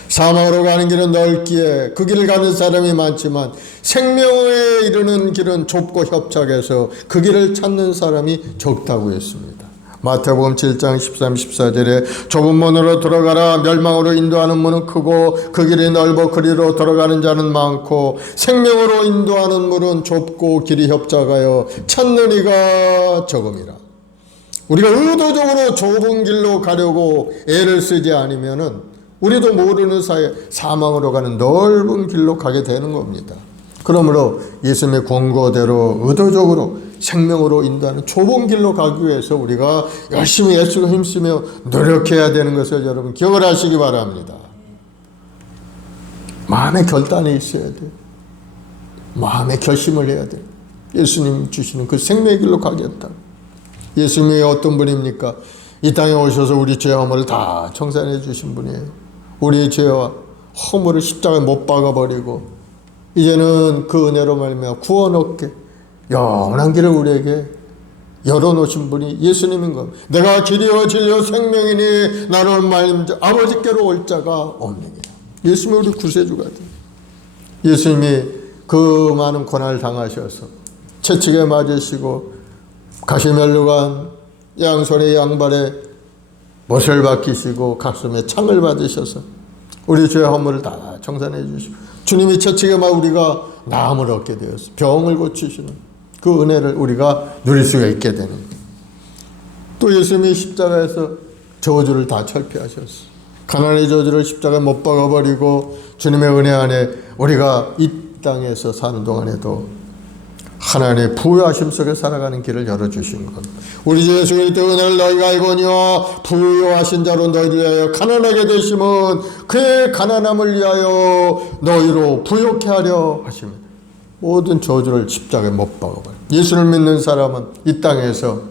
사망으로 가는 길은 넓기에 그 길을 가는 사람이 많지만 생명에 이르는 길은 좁고 협착해서 그 길을 찾는 사람이 적다고 했습니다. 마태복음 7장 13, 14절에 좁은 문으로 들어가라. 멸망으로 인도하는 문은 크고 그 길이 넓어 그리로 들어가는 자는 많고 생명으로 인도하는 문은 좁고 길이 협착하여 찾는 이가 적음이라. 우리가 의도적으로 좁은 길로 가려고 애를 쓰지 않으면은 우리도 모르는 사이에 사망으로 가는 넓은 길로 가게 되는 겁니다. 그러므로 예수님의 권고대로 의도적으로 생명으로 인도하는 좁은 길로 가기 위해서 우리가 열심히 애쓰고 힘쓰며 노력해야 되는 것을 여러분 기억을 하시기 바랍니다. 마음의 결단이 있어야 돼요. 마음의 결심을 해야 돼요. 예수님 주시는 그 생명의 길로 가겠다. 예수님이 어떤 분입니까? 이 땅에 오셔서 우리 죄와 허물을 다 청산해 주신 분이에요. 우리의 죄와 허물을 십자가에 못 박아버리고 이제는 그 은혜로 말미암아 구원 얻게 영원한 길을 우리에게 열어놓으신 분이 예수님인 겁니다. 내가 길이요 진리요 생명이니 나를 말미암아 아버지께로 올 자가 없느니라. 예수님이 우리 구세주가 돼요. 예수님이 그 많은 고난을 당하셔서 채찍에 맞으시고 가시면류관 양손에 양발에 못을 박히시고 가슴에 창을 받으셔서 우리 죄의 허물을 다 청산해 주시고 주님이 채찍에 맞아 우리가 나음을 얻게 되었어. 병을 고치시는 그 은혜를 우리가 누릴 수가 있게 되는 거예요. 또 예수님이 십자가에서 저주를 다 철폐하셨어. 가난의 저주를 십자가에 못 박아버리고 주님의 은혜 안에 우리가 이 땅에서 사는 동안에도 하나님의 부요하심 속에 살아가는 길을 열어주신 것. 우리 주 예수 그리스도의 은혜를 너희가 알거니와 부요하신 자로 너희를 위하여 가난하게 되심은 그의 가난함을 위하여 너희로 부요케 하려 하시며 모든 저주를 십자가에 못 박아버려. 예수를 믿는 사람은 이 땅에서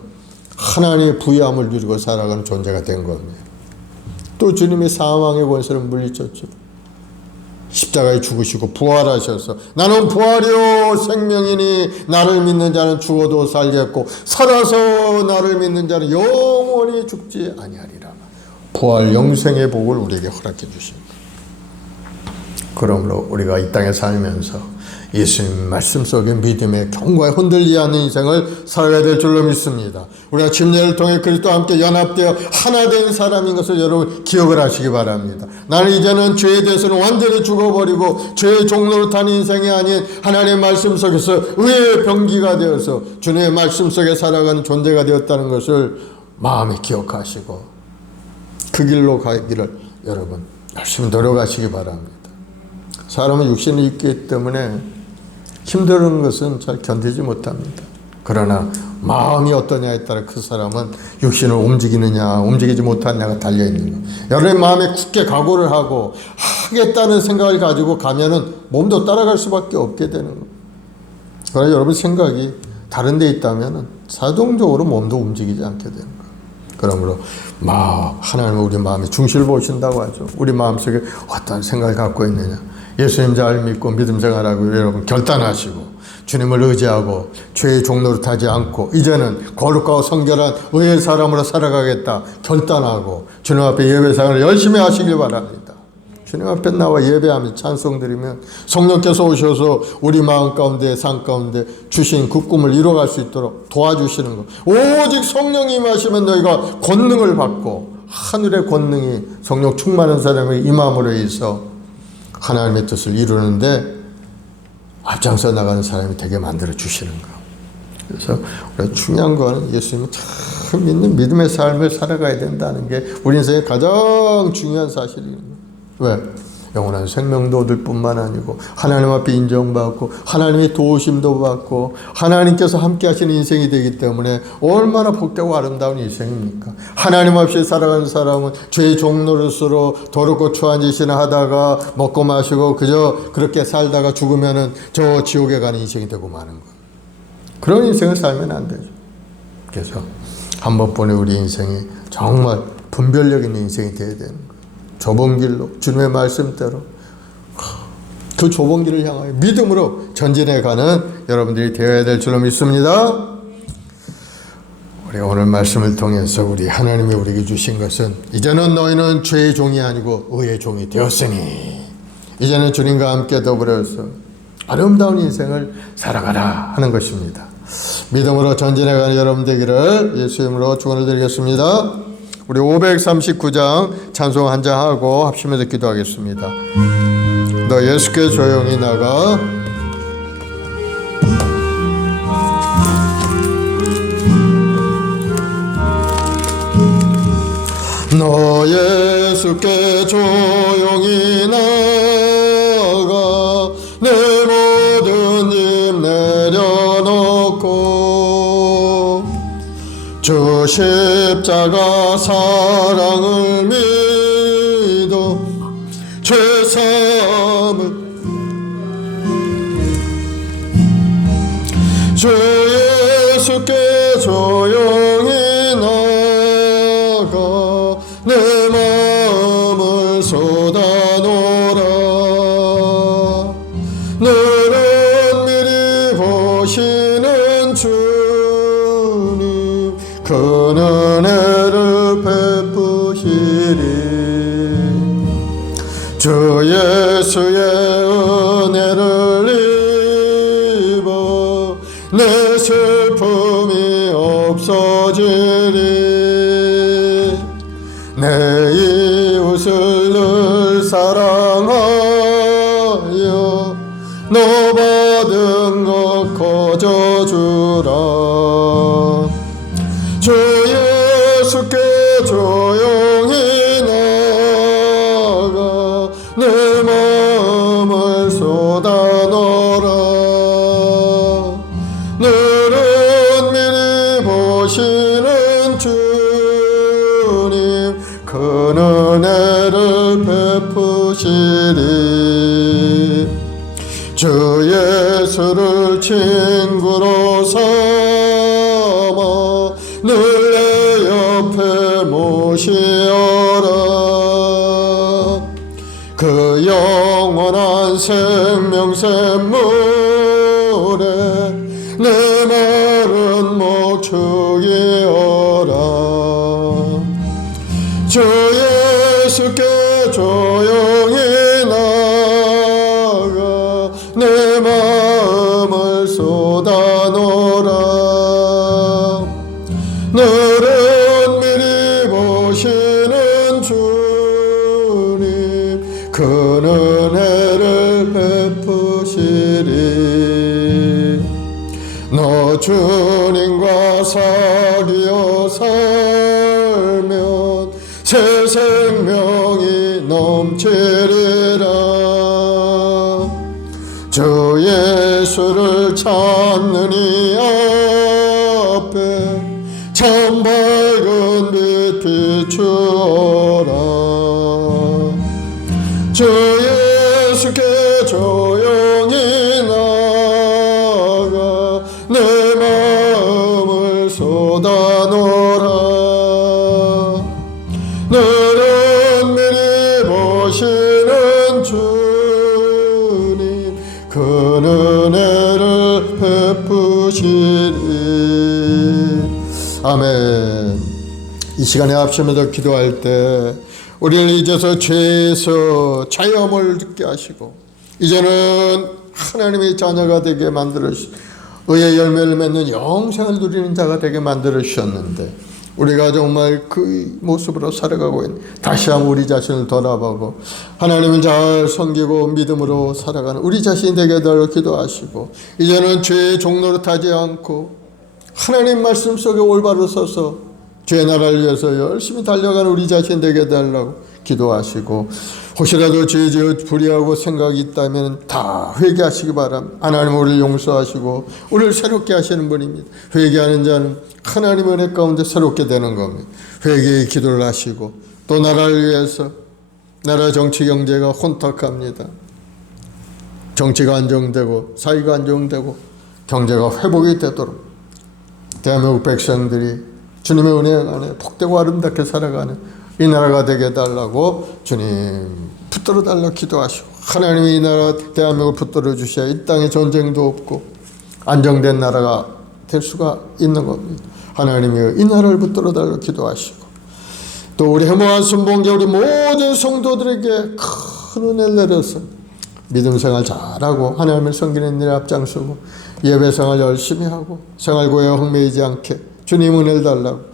하나님의 부요함을 누리고 살아가는 존재가 된 겁니다. 또 주님이 사망의 권세를 물리쳤죠. 십자가에 죽으시고 부활하셔서 나는 부활이요 생명이니 나를 믿는 자는 죽어도 살겠고 살아서 나를 믿는 자는 영원히 죽지 아니하리라. 부활 영생의 복을 우리에게 허락해 주십니다. 그러므로 우리가 이 땅에 살면서 예수님 말씀 속의 믿음의 경과에 흔들리지 않는 인생을 살아야 될 줄로 믿습니다. 우리가 침례를 통해 그리스도와 함께 연합되어 하나 된 사람인 것을 여러분 기억을 하시기 바랍니다. 나는 이제는 죄에 대해서는 완전히 죽어버리고 죄의 종로로 탄 인생이 아닌 하나님의 말씀 속에서 의의 병기가 되어서 주님의 말씀 속에 살아가는 존재가 되었다는 것을 마음에 기억하시고 그 길로 가기를 여러분 열심히 노력하시기 바랍니다. 사람은 육신이 있기 때문에 힘든 것은 잘 견디지 못합니다. 그러나 마음이 어떠냐에 따라 그 사람은 육신을 움직이느냐 움직이지 못하느냐가 달려있는 거예요. 여러분의 마음에 굳게 각오를 하고 하겠다는 생각을 가지고 가면은 몸도 따라갈 수밖에 없게 되는 거예요. 그러나 여러분 생각이 다른 데 있다면 자동적으로 몸도 움직이지 않게 되는 거예요. 그러므로 하나님은 우리 마음의 중심을 보신다고 하죠. 우리 마음속에 어떤 생각을 갖고 있느냐. 예수님 잘 믿고 믿음 생활하고 여러분 결단하시고 주님을 의지하고 죄의 종로를 타지 않고 이제는 거룩하고 성결한 의의 사람으로 살아가겠다 결단하고 주님 앞에 예배 생활을 열심히 하시길 바랍니다. 주님 앞에 나와 예배하며 찬송 드리면 성령께서 오셔서 우리 마음 가운데 삶 가운데 주신 그 꿈을 이뤄갈 수 있도록 도와주시는 것. 오직 성령이 임하시면 너희가 권능을 받고 하늘의 권능이 성령 충만한 사람의 임함으로 인해서 하나님의 뜻을 이루는데 앞장서 나가는 사람이 되게 만들어 주시는 거. 그래서 우리가 중요한 거는 예수님을 참 믿는 믿음의 삶을 살아가야 된다는 게 우리 인생의 가장 중요한 사실입니다. 왜? 영원한 생명도 얻을 뿐만 아니고 하나님 앞에 인정받고 하나님의 도우심도 받고 하나님께서 함께 하시는 인생이 되기 때문에 얼마나 복되고 아름다운 인생입니까? 하나님 없이 살아가는 사람은 죄의 종노릇으로 더럽고 추한 짓이나 하다가 먹고 마시고 그저 그렇게 살다가 죽으면은 저 지옥에 가는 인생이 되고 마는 거예요. 그런 인생을 살면 안 되죠. 그래서 한 번뿐에 우리 인생이 정말 분별력 있는 인생이 되어야 되는 거예요. 좁은 길로 주님의 말씀대로 그 좁은 길을 향하여 믿음으로 전진해 가는 여러분들이 되어야 될 줄로 믿습니다. 우리가 오늘 말씀을 통해서 우리 하나님이 우리에게 주신 것은 이제는 너희는 죄의 종이 아니고 의의 종이 되었으니 이제는 주님과 함께 더불어서 아름다운 인생을 살아가라 하는 것입니다. 믿음으로 전진해가는 여러분 되기를 예수 이름으로 축원을 드리겠습니다. 우리 539장 찬송 한 장 하고 합심해서 기도하겠습니다. 너 예수께 조용히 나가. 너 예수께 조용히 나가 내 모든 짐 내려놓고 주 십자가 사랑을 믿어 죄사함을 주 예수께 조용히 나가 내 마음을 쏟아놓으라. 너는 미리 보시는 주님 그 은혜를 베푸시리. 주 예수의 은혜를 입어 내 슬픔이 없어지리. 내 이웃을 늘 사랑하여 너 받은 것 거저주라. 주 예수께 조용히 나가 내 마음을 쏟아놓으라. 너는 미리 보시는 주님 큰 은혜를 베푸시리. 주 예수를 친구로 삼아 늘 내 옆에 모시어라. 그 영원한 생명 샘물에 내 마른 목 축이어라. 주 예수께 조용히 나가 내 마음을 쏟아놓으라. 너는 미리 보시는 주님 큰 은혜를 베푸시리. 너 주님과 사귀어 살면 새 생명이 넘치리라. 주 예수를 찾는 이 앞에 참 밝은 빛 비추어라. 주 예수께 조용히 나가 내 마음을 쏟아놓으라. 너는 미리 보시는 주님 큰 은혜를 베푸시리. 아멘. 이 시간에 합심해서 기도할 때 우리를 이제서 죄에서 자유함을 듣게 하시고 이제는 하나님의 자녀가 되게 만들어 의의 열매를 맺는 영생을 누리는 자가 되게 만들어 주셨는데 우리가 정말 그 모습으로 살아가고 있는 다시 한번 우리 자신을 돌아보고 하나님을 잘 섬기고 믿음으로 살아가는 우리 자신이 되게 해달라고 기도하시고 이제는 죄의 종로로 타지 않고 하나님 말씀 속에 올바로 서서 죄 나라를 위해서 열심히 달려가는 우리 자신 되게 해달라고 기도하시고 혹시라도 죄지어 불의하고 생각이 있다면 다 회개하시기 바랍니다. 하나님 우리를 용서하시고 우리를 새롭게 하시는 분입니다. 회개하는 자는 하나님의 은혜 가운데 새롭게 되는 겁니다. 회개의 기도를 하시고 또 나라를 위해서 나라 정치 경제가 혼탁합니다. 정치가 안정되고 사회가 안정되고 경제가 회복이 되도록 대한민국 백성들이 주님의 은혜 안에 복되고 아름답게 살아가는 이 나라가 되게 해달라고 주님 붙들어 달라고 기도하시고 하나님이 이 나라 대한민국을 붙들어 주셔야 이 땅에 전쟁도 없고 안정된 나라가 될 수가 있는 겁니다. 하나님이 이 나라를 붙들어 달라고 기도하시고 또 우리 해모한 순봉제 우리 모든 성도들에게 큰 은혜를 내려서 믿음 생활 잘하고 하나님을 섬기는 일에 앞장서고 예배 생활 열심히 하고 생활고에 얽매이지 않게 주님 은혜를 달라고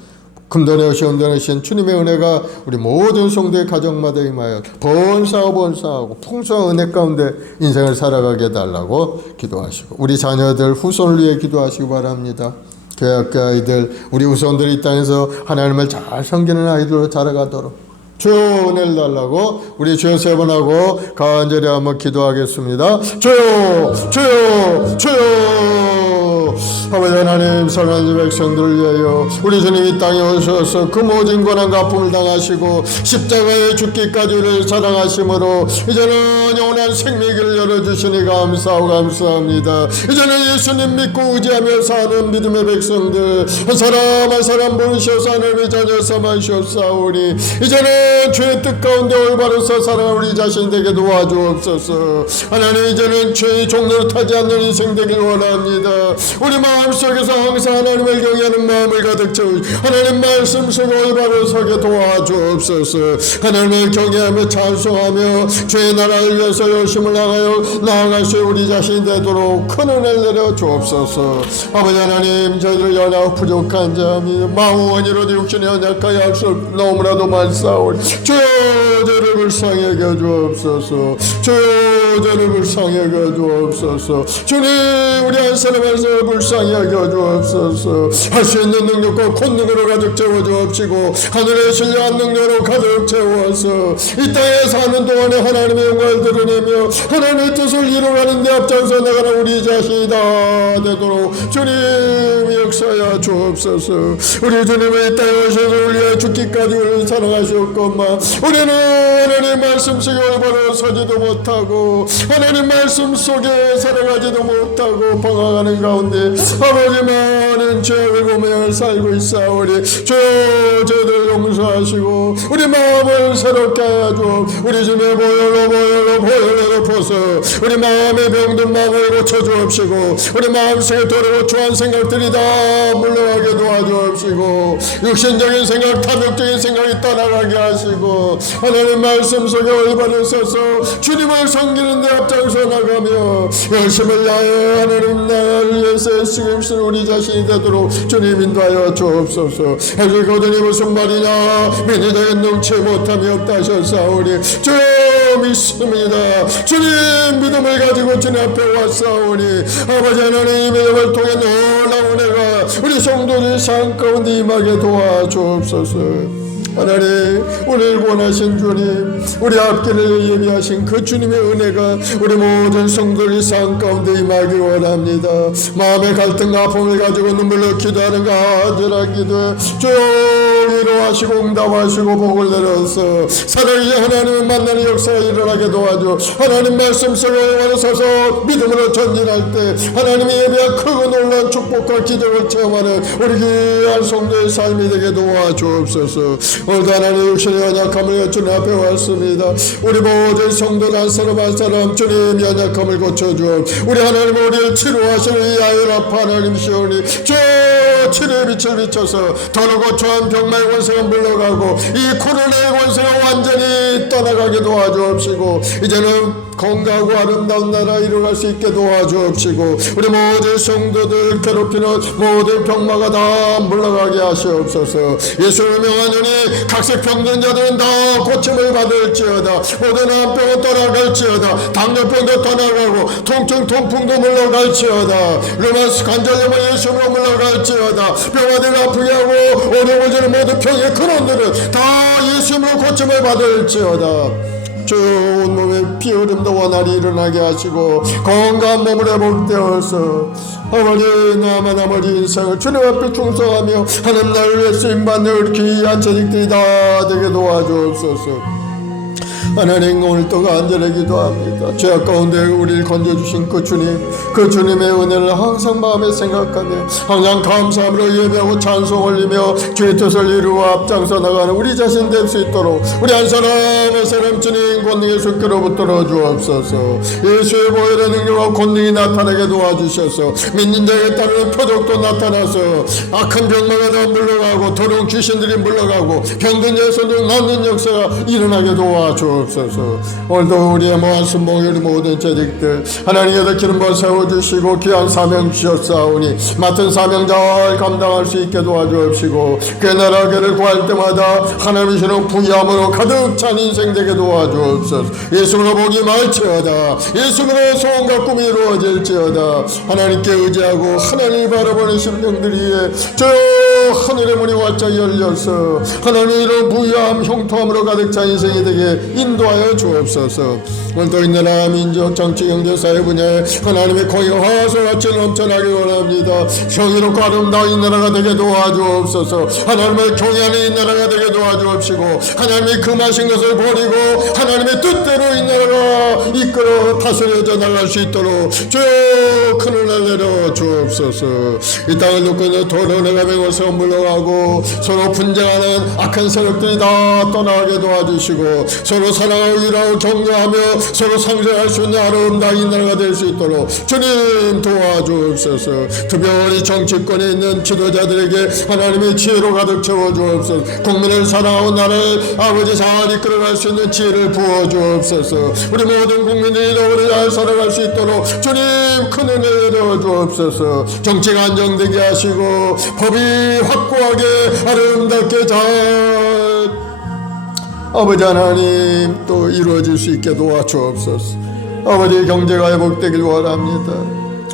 금돈에 오시 은돈에 오신 주님의 은혜가 우리 모든 성도의 가정마다 임하여 번사하고 풍성한 은혜 가운데 인생을 살아가게 해달라고 기도하시고 우리 자녀들 후손을 위해 기도하시기 바랍니다. 교회학교 아이들 우리 후손들이 이 땅에서 하나님을 잘 섬기는 아이들로 자라가도록 주여 은혜를 달라고 우리 주여 세 번 하고 간절히 한번 기도하겠습니다. 주여 주여 주여. 아버지 하나님 사랑하는 백성들을 위하여 우리 주님 이 땅에 오셔서 그 모든 고난과 아픔을 당하시고 십자가에 죽기까지를 사랑하심으로 이제는 영원한 생명을 열어주시니 감사하고 감사합니다. 이제는 예수님 믿고 의지하며 사는 믿음의 백성들 한 사람 한 사람 부르셔서 하나님의 자녀 삼으셨사오니 이제는 죄의 뜻 가운데 올바로서 살아가는 우리 자신 되게 도와주옵소서. 하나님 이제는 죄의 종로를 타지 않는 인생 되길 원합니다. 우리 마음속에서 항상 하나님을 경외하는 마음을 가득 채우시 하나님 말씀 속에 올바로 서게 도와주옵소서. 하나님을 경외하며 찬송하며 죄의 나라를 위해서 열심을 향하여 나아가시 우리 자신이 되도록 큰 은혜를 내려 주옵소서. 아버지 하나님 저희들 연약 부족한 자입니다. 마음원이로도 육신의 연약하여 할 수 너무나도 많사오니 주여 저를 불쌍히 여겨 주옵소서. 주여 저를 불쌍히 여겨 주옵소서. 주님 우리 한 사람 한 사람 불쌍히 여겨 주옵소서. 할 수 있는 능력과 권능으로 가득 채워 주옵시고 하늘의 신령한 능력으로 가득 채워서 이 땅에 사는 동안에 하나님의 영광을 드러내며 하나님의 뜻을 이루어가는 데 앞장서 나가는 우리 자신이 다 되도록 주님 역사하여 주옵소서. 우리 주님의 이 땅에 오셔서 우리의 죽기까지 우리를 사랑하셨건만 우리는 하나님 말씀 속에 올바로 서지도 못하고 하나님 말씀 속에 살아가지도 못하고 방황하는 가운데 아버지 많은 죄악을 고며 살고 있사오니 주여 저희들 용서하시고 우리 마음을 새롭게 하여 주옵 우리 주님의 보혈로 벗어 우리 마음의 병든 마음을 고쳐 주옵시고 우리 마음속에 더러워 추한 생각들이 다 물러가게 도와주옵시고 육신적인 생각 탐욕적인 생각이 떠나가게 하시고 하나님 말씀 속에 올바로 서서 주님을 섬기는 데 앞장서 나가며 열심을 다하여 하나님 나라를 위해서 애쓰고 힘쓰는 우리 자신이 되도록 주님 인도하여 주옵소서. 아주 거듭이 무슨 말이냐 믿는 능치 못함이 없다 하셨사오니 주여 믿습니다. 주님 믿음을 가지고 주님 앞에 왔사오니 아버지 하나님 믿음을 통해 놀라운 은혜가 우리 성도들 삶 가운데 임하게 도와주옵소서. 하나님 오늘 원하신 주님 우리 앞길을 예비하신 그 주님의 은혜가 우리 모든 성도의 삶 가운데 임하기 원합니다. 마음의 갈등과 아픔을 가지고 눈물로 기도하는 간절한 기도에 주여 위로하시고 응답하시고 복을 내려서 사랑이 하나님을 만나는 역사가 일어나게 도와줘. 하나님 말씀 속에 올바로 서서 믿음으로 전진할 때 하나님의 예배와 크고 놀라운 축복과 기적을 체험하는 우리 귀한 성도의 삶이 되게 도와주옵소서. 오늘도 하나님 육신의 연약함을 주님 앞에 왔습니다. 우리 모든 성도 한 사람 한 사람 주님 연약함을 고쳐주옵. 우리 하나님 우리를 치료하시는 이 아이라파 하나님 시오니 저 치료의 빛을 비춰서 더러고 초한 병마의 권세가 물러가고 이 코로나의 권세가 완전히 떠나가게 도와주옵시고 이제는 건강하고 아름다운 나라 이루어갈 수 있게 도와주옵시고 우리 모든 성도들 괴롭히는 모든 병마가 다 물러가게 하시옵소서. 예수를 명하노니 각색 병든 자들은 다 고침을 받을지어다. 모든 암병은 떠나갈지어다. 당뇨병도 떠나가고 통증 통풍도 물러갈지어다. 르마스 관절염은 예수로 물러갈지어다. 병아들 아프게 하고 어려워 주는 모든 병의 근원들은 다 예수로 고침을 받을지어다. 주 온몸에 피흐름도 원활히 일어나게 하시고 건강한 몸을 회복되어서 아버지 나만 아버지 인생을 주님 앞에 충성하며 하나님 나를 위해 쓰임받는 우리 귀한 자식들이 다 되게 도와주옵소서. 하나님 오늘도 간절히 기도합니다. 죄악 가운데 우리를 건져주신 그 주님 그 주님의 은혜를 항상 마음에 생각하며 항상 감사함으로 예배하고 찬송 올리며 주의 뜻을 이루어 앞장서 나가는 우리 자신 될 수 있도록 우리 한 사람 한 사람 주님 권능의 손길로부터 주옵소서. 예수의 보혈의 능력과 권능이 나타나게 도와주셔서 믿는 자에게 따르는 표적도 나타나서 악한 병마가 다 물러가고 더러운 귀신들이 물러가고 병든 자의 손으로 낫는 역사가 일어나게 도와주옵소서. 주옵소서. 오늘도 우리의 모아순 목요일 모든 재직들 하나님께서 기름부어 세워주시고 귀한 사명 주셨사오니 맡은 사명 잘 감당할 수 있게 도와주옵시고 그 나라를 구할 때마다 하나님이시는 부유함으로 가득 찬 인생 되게 도와주옵소서. 예수로 복이 말지어다. 예수로 소원과 꿈이 이루어질지어다. 하나님께 의지하고 하나님을 바라보는 심령들 위에 저 하늘의 문이 활짝 열려서 하나님의 부유함 형통함으로 가득 찬 인생이 되게 인도하여 주옵소서. 오늘도 이 나라 민족 정치 경제 사회 분야에 하나님의 공의와 화소같이 넘쳐나길 원합니다. 정의롭고 아름다운 이 나라가 되게 도와주옵소서. 하나님의 경외하는 이 나라가 되게 도와주옵시고 하나님이 금하신 것을 버리고 하나님의 뜻대로 이 나라가 이끌어 다스려져 나갈 수 있도록 저 큰 은혜 내려 주옵소서. 이 땅을 놓고 도로내가며 물러가고 서로 분쟁하는 악한 세력들이 다 떠나게 도와주시고 서로 사랑하고 일하고 격려하며 서로 상생할 수 있는 아름다운 이 나라가 될 수 있도록 주님 도와주옵소서. 특별히 정치권에 있는 지도자들에게 하나님의 지혜로 가득 채워주옵소서. 국민을 사랑하고 나라를 아버지 잘 이끌어갈 수 있는 지혜를 부어주옵소서. 우리 모든 국민들이 너를 잘 살아갈 수 있도록 주님 큰 은혜 내려주옵소서. 정치가 안정되게 하시고 법이 확고하게 아름답게 잘 아버지 하나님 또 이루어질 수 있게 도와주옵소서. 아버지 경제가 회복되길 원합니다.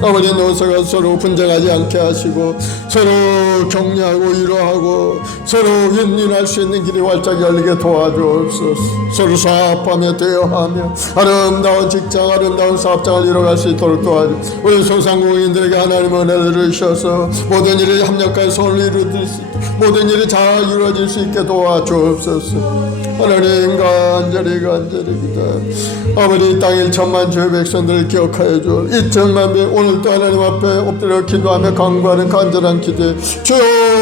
아버지 노사가 서로 분쟁하지 않게 하시고 서로 격려하고 위로하고 서로 윈윈할 수 있는 길이 활짝 열리게 도와주옵소서. 서로 사업하며 대화하며 아름다운 직장 아름다운 사업장을 이뤄갈 수 있도록 도와주. 우리 소상공인들에게 하나님 은혜를 주셔서 모든 일에 합력한 손을 이루어질 수 있도록 모든 일이 잘 이루어질 수 있게 도와주옵소서. 하나님 간절히 기도합니다. 아버지 땅 1천만 주의 백성들을 기억하여 주 2천만 명 오늘도 하나님 앞에 엎드려 기도하며 간구하는 간절한 기도에 주여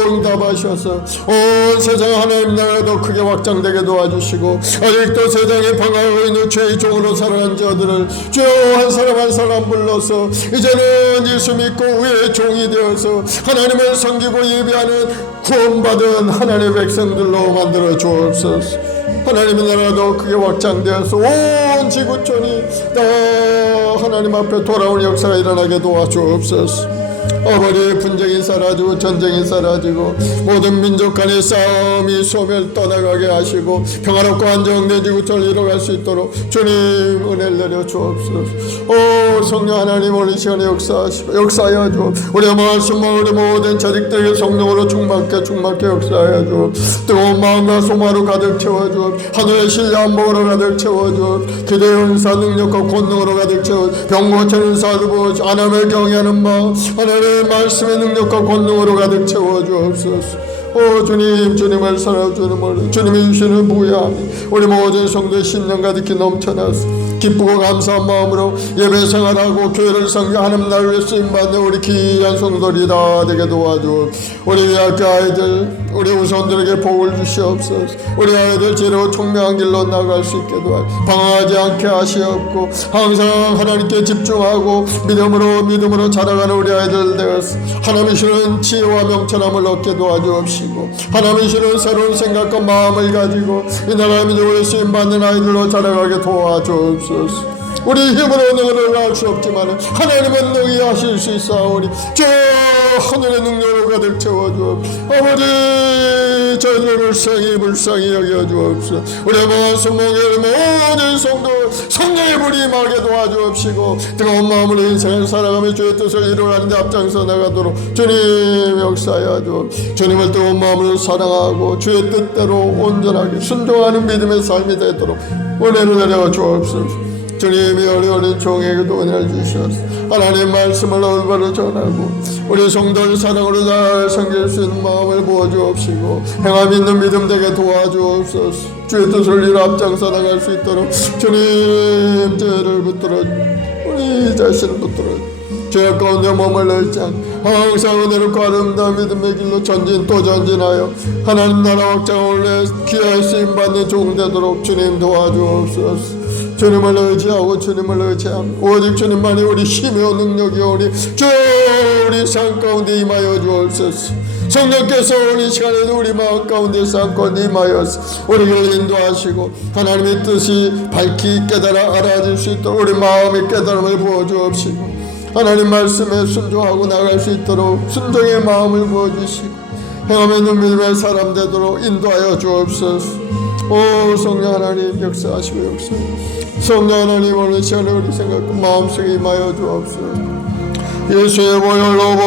응답하셔서 온 세상 하나님 나라도 크게 확장되게 도와주시고 아직도 세상에 방황하고 있는 죄의 종으로 살아간 자들을 주여 한 사람 한 사람 불러서 이제는 예수 믿고 의의 종이 되어서 하나님을 섬기고 예배하는 구원받은 하나님의 백성들로 만들어 주옵소서. 하나님의 나라도 크게 확장되어서 온 지구촌이 다 하나님 앞에 돌아올 역사가 일어나게 도와주옵소서. 아버지 분쟁이 사라지고 전쟁이 사라지고 모든 민족 간의 싸움이 소멸 떠나가게 하시고 평화롭고 안정된 지구촌을 이뤄갈 수 있도록 주님 은혜를 내려 주옵소서. 오 성령 하나님 오늘 시간에 역사하여 주. 우리의 말씀과 우리 모든 자식들에게 성령으로 충만케 역사하여 주. 뜨거운 마음과 소망으로 가득 채워주. 하늘의 신뢰함복으로 가득 채워주. 기대의 은사 능력과 권능으로 가득 채워 병 고치는 사두고 하나님을 경외하는 마음 하나님의 말씀의 능력과 권능으로 가득 채워주옵소서. 오 주님 주님을 살아주는 주님이 주시는 부유함이 우리 모든 성도의 심령 가득히 넘쳐나서 기쁘고 감사한 마음으로 예배 생활하고 교회를 섬겨하는 날 위해 쓰임받는 우리 귀한 성도들이 다 되게 도와주. 우리 학교 아이들 우리 우선들에게 복을 주시옵소서. 우리 아이들 지혜로 총명한 길로 나갈 수 있게 도와주. 방황하지 않게 하시옵고 항상 하나님께 집중하고 믿음으로 자라가는 우리 아이들 되어서 하나님이시는 지혜와 명철함을 얻게 도와주옵시고 하나님이시는 새로운 생각과 마음을 가지고 이 나라 민족을 쓰임받는 아이들로 자라가게 도와주옵소서. 우리 힘으로 능을 할 수 없지만 하나님은 능히 하실 수 있사오니 저 하늘의 능력으로 가득 채워주옵소서. 아버지 저희들을 불쌍히 여겨주옵소서. 우리의 모든 목요일 모든 성도 성령의 불이 임하게 도와주옵시고 뜨거운 마음으로 인생을 살아가며 주의 뜻을 이루는 데 앞장서 나가도록 주님 역사하여 주. 주님을 뜨거운 마음으로 사랑하고 주의 뜻대로 온전하게 순종하는 믿음의 삶이 되도록 은혜를 내려 주옵소서. 주님이 어려운 종에게도 은혜를 주셔서 하나님 말씀을 올바로 전하고 우리 성도를 사랑으로 잘 섬길 수 있는 마음을 부어주옵시고 행함 있는 믿음 되게 도와주옵소서. 주의 뜻을 이루 앞장서 나갈 수 있도록 주님 죄를 붙들어 우리 자신을 붙들어 죄 가운데 머물러있지 않고 항상 은혜롭고 아름다운 믿음의 길로 또 전진하여 하나님 나라 확장을 위해 귀하게 쓰임받는 종 되도록 주님 도와주옵소서. 주님을 의지하고 오직 주님만이 우리 힘이요 능력이요 우리 삶 가운데 임하여 주옵소서. 성령께서 오늘 이 시간에도 우리 마음 가운데 삼고 임하여서 우리를 인도하시고 하나님의 뜻이 밝히 깨달아 알아질 수 있도록 우리 마음의 깨달음을 부어주옵시고 하나님 말씀에 순종하고 나갈 수 있도록 순종의 마음을 부어주시고 행함에 있는 믿음의 사람 되도록 인도하여 주옵소서. 오 성령 하나님 역사하시고 성령 하나님 오늘 시간에 우리 생각 마음속에 임하여 주옵소서. 예수의 보혈로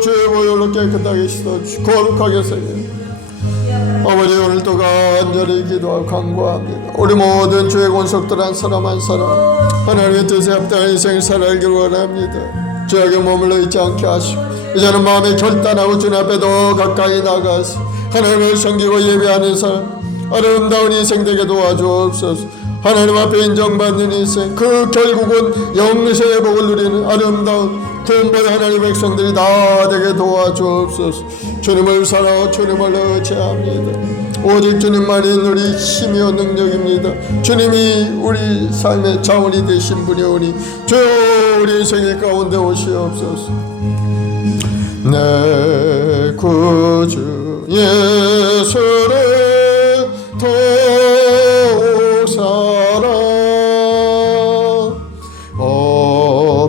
주의 보혈로 깨끗하게 씻어주시고 거룩하게 새겨 아버지 오늘도 간절히 기도하고 간구합니다. 우리 모든 주의 권속들 한 사람 한 사람 하나님의 뜻에 합당한 인생을 살아가길 원합니다. 죄악에 머물러 있지 않게 하시고 이제는 마음에 결단하고 주님 앞에 더 가까이 나가서 하나님을 섬기고 예배하는 삶 아름다운 인생 되게 도와주옵소서. 하나님 앞에 인정받는 인생 그 결국은 영생의 복을 누리는 아름다운 구원받은 하나님의 백성들이 다 되게 도와주옵소서. 주님을 사랑하고 주님을 의지합니다. 오직 주님만이 우리 힘이요 능력입니다. 주님이 우리 삶의 자원이 되신 분이오니 주여 우리 인생의 가운데 오시옵소서. 내 구주 예수를 더욱 사랑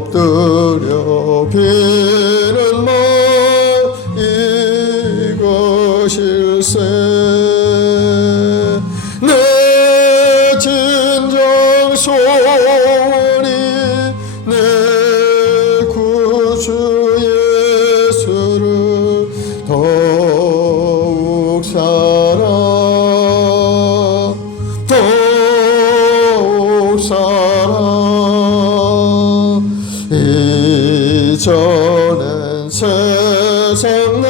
엎드려 비는 말 이것일세 내 진정 소원이 내 구주 예수를 더욱 사랑 더욱 사랑 이전엔 세상 나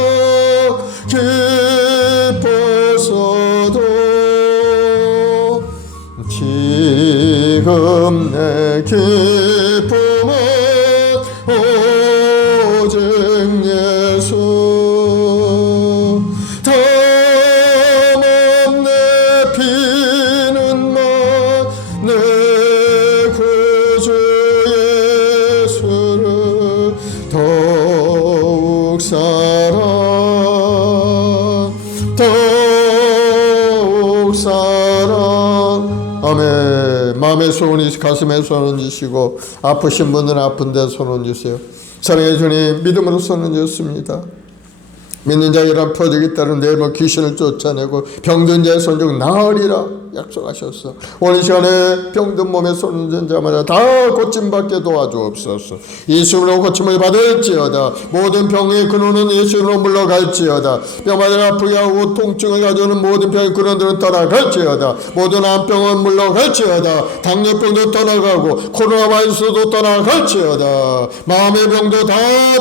기뻤어도 지금 내 기쁨은 오직 예수 담없네 피는 말 내 구주 예수를 더욱 사랑 더욱 사랑 아멘. 마음의 소원이 가슴에 손 얹으시고 아프신 분들은 아픈 데 손 얹으세요. 사랑의 주님 믿음으로 손 얹었습니다. 믿는 자의 이란 표적에 따른 내일은 귀신을 쫓아내고 병든 자의 손중 나으리라 약속하셨어. 오늘 시간에 병든 몸에 손 얹은 자마다 다 고침받게 도와주옵소서. 예수로 고침을 받을지어다. 모든 병의 근원은 예수로 물러갈지어다. 병마다 아프게 하고 통증을 가져오는 모든 병의 근원들은 떠나갈지어다. 모든 암병은 물러갈지어다. 당뇨병도 떠나가고 코로나 바이러스도 떠나갈지어다. 마음의 병도 다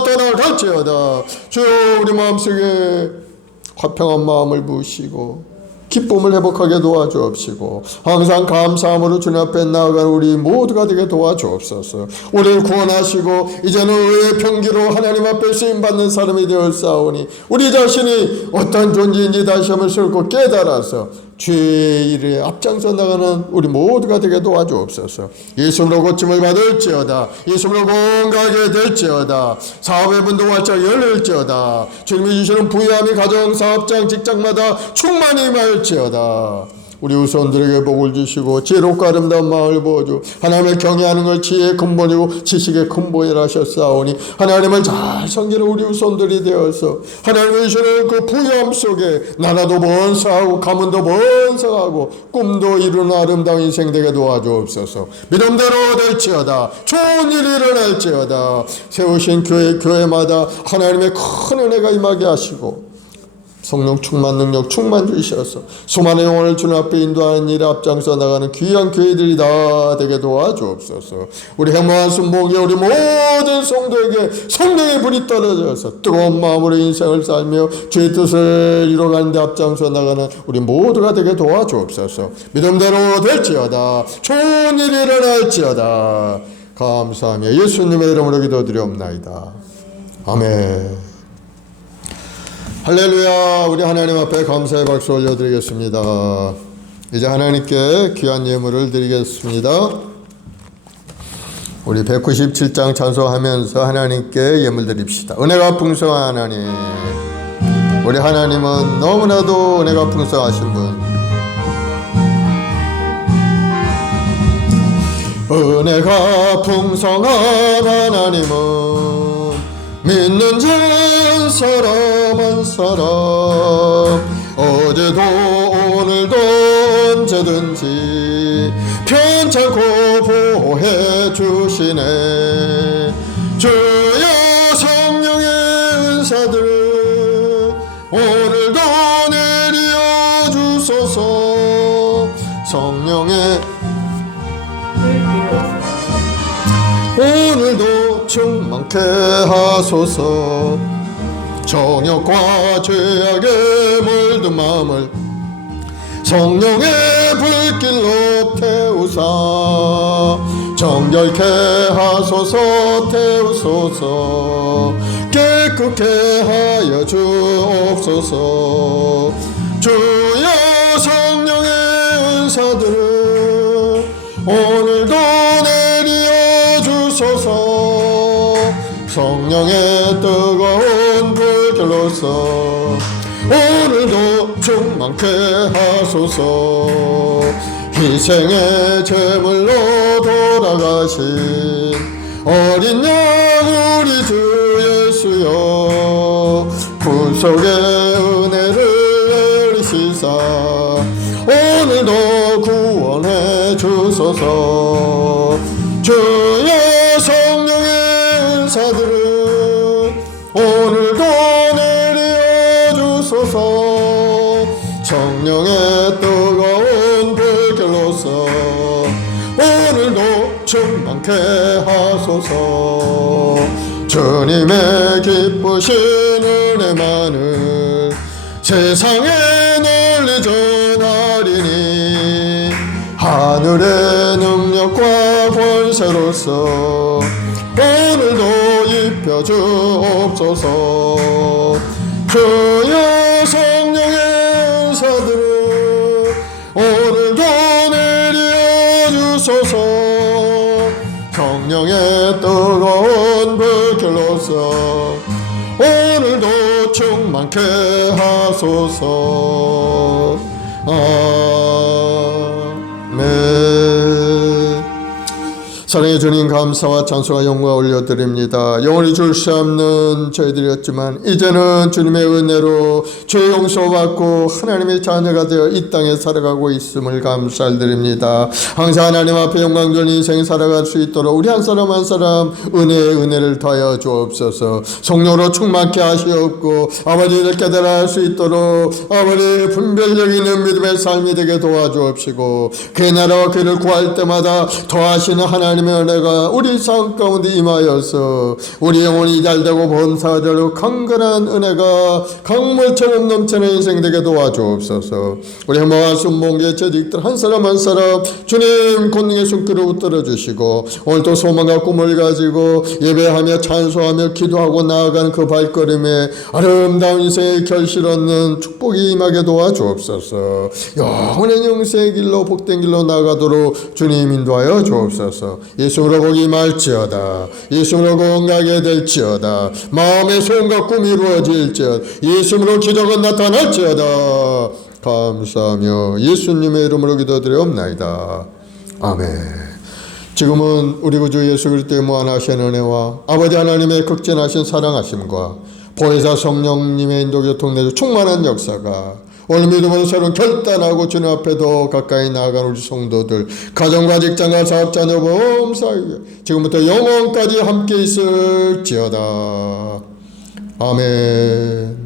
떠나갈지어다. 주여 우리 마음속에 화평한 마음을 부으시고 기쁨을 회복하게 도와주옵시고 항상 감사함으로 주님 앞에 나아가는 우리 모두가 되게 도와주옵소서. 우리를 구원하시고 이제는 의의 평기로 하나님 앞에 쓰임받는 사람이 되었사오니 우리 자신이 어떤 존재인지 다시 한번 슬고 깨달아서 죄의 일에 앞장서 나가는 우리 모두가 되게 도와주옵소서. 예수로 고침을 받을지어다. 예수로 건강하게 될지어다. 사업의 문도 활짝 열릴지어다. 주님이 주시는 부유함이 가정, 사업장, 직장마다 충만히 임할지어다. 우리 후손들에게 복을 주시고 지혜롭고 아름다운 마음을 부어주 하나님을 경외하는 걸 지혜의 근본이고 지식의 근본이라 하셨사오니 하나님을 잘 섬기는 우리 후손들이 되어서 하나님의 주시는 그 부유함 속에 나라도 번성하고 가문도 번성하고 꿈도 이루는 아름다운 인생 되게 도와주옵소서. 믿음대로 될지어다. 좋은 일이 일어날지어다. 세우신 교회마다 하나님의 큰 은혜가 임하게 하시고 성령 충만 능력 충만 주셔서 수많은 영혼을 주님 앞에 인도하는 일에 앞장서 나가는 귀한 교회들이 다 되게 도와주옵소서. 우리 행복한 순복에 우리 모든 성도에게 성령의 불이 떨어져서 뜨거운 마음으로 인생을 살며 주의 뜻을 이뤄가는 데 앞장서 나가는 우리 모두가 되게 도와주옵소서. 믿음대로 될지어다. 좋은 일이 일어날지어다. 감사하며 예수님의 이름으로 기도드리옵나이다. 아멘. 할렐루야. 우리 하나님 앞에 감사의 박수 올려드리겠습니다. 이제 하나님께 귀한 예물을 드리겠습니다. 우리 197장 찬송하면서 하나님께 예물 드립시다. 은혜가 풍성한 하나님, 우리 하나님은 너무나도 은혜가 풍성하신 분. 은혜가 풍성한 하나님은 믿는 자 한 사람 한 사람 어제도 오늘도 언제든지 편찮고 보호해 주시네. 주여 성령의 은사들 오늘도 내려 주소서. 성령의 오늘도 충만케 하소서. 정욕과 죄악에 물든 마음을 성령의 불길로 태우사 정결케 하소서. 태우소서. 깨끗게 하여 주옵소서. 주여 성령의 은사들을 오늘도 내려 주소서. 성령의 뜨거운 불길로서 오늘도 충만케 하소서. 희생의 제물로 돌아가신 어린 양 우리 주 예수여, 구속의 은혜를 내리시사 오늘도 구원해 주소서. 주여 성령의 은사들을 오늘도 내려 주소서. 성령의 뜨거운 불길로서 오늘도 충만케 하소서. 주님의 기쁘신 은혜만을 세상에 널리 전하리니 하늘의 능력과 권세로서 오늘도 입혀 주옵소서. 주여 성령의 은사들을 오늘도 내려 주소서. 성령의 뜨거운 불길로서 오늘도 충만케 하소서. 아멘. 사랑의 주님, 감사와 찬송과 영광 올려드립니다. 영원히 줄 수 없는 저희들이었지만 이제는 주님의 은혜로 죄 용서받고 하나님의 자녀가 되어 이 땅에 살아가고 있음을 감사드립니다. 항상 하나님 앞에 영광전 인생 살아갈 수 있도록 우리 한 사람 한 사람 은혜를 더하여 주옵소서. 성령으로 충만케 하시옵고 아버지를 깨달아 할 수 있도록 아버지 분별력 있는 믿음의 삶이 되게 도와주옵시고 그의 나라와 그를 구할 때마다 더하시는 하나님의 은혜가 우리 삶 가운데 임하여서 우리 영혼이 잘되고 범사되고 강건한 은혜가 강물처럼 넘치는 인생 되게 도와주옵소서. 우리 행복한 순봉계 재직들 한 사람 한 사람 주님 권능의 손길을 붙들어 주시고 오늘도 소망과 꿈을 가지고 예배하며 찬송하며 기도하고 나아가는 그 발걸음에 아름다운 인생의 결실 얻는 축복이 임하게 도와주옵소서. 영원한 영생의 길로 복된 길로 나가도록 주님 인도하여 주옵소서. 예수로 복이 말지어다. 예수로 건강하게 될지어다. 마음의 소원과 꿈이 이루어질지어다. 예수로 기적은 나타날지어다. 감사하며 예수님의 이름으로 기도드리옵나이다. 아멘. 지금은 우리 구주 예수 그리스도의 무한하신 은혜와 아버지 하나님의 극진하신 사랑하심과 보혜사 성령님의 인도 교통내주 충만한 역사가 오늘 믿음으로 새로운 결단하고 주님 앞에 더 가까이 나아간 우리 성도들 가정과 직장과 사업자녀 범사에 지금부터 영원까지 함께 있을지어다. 아멘.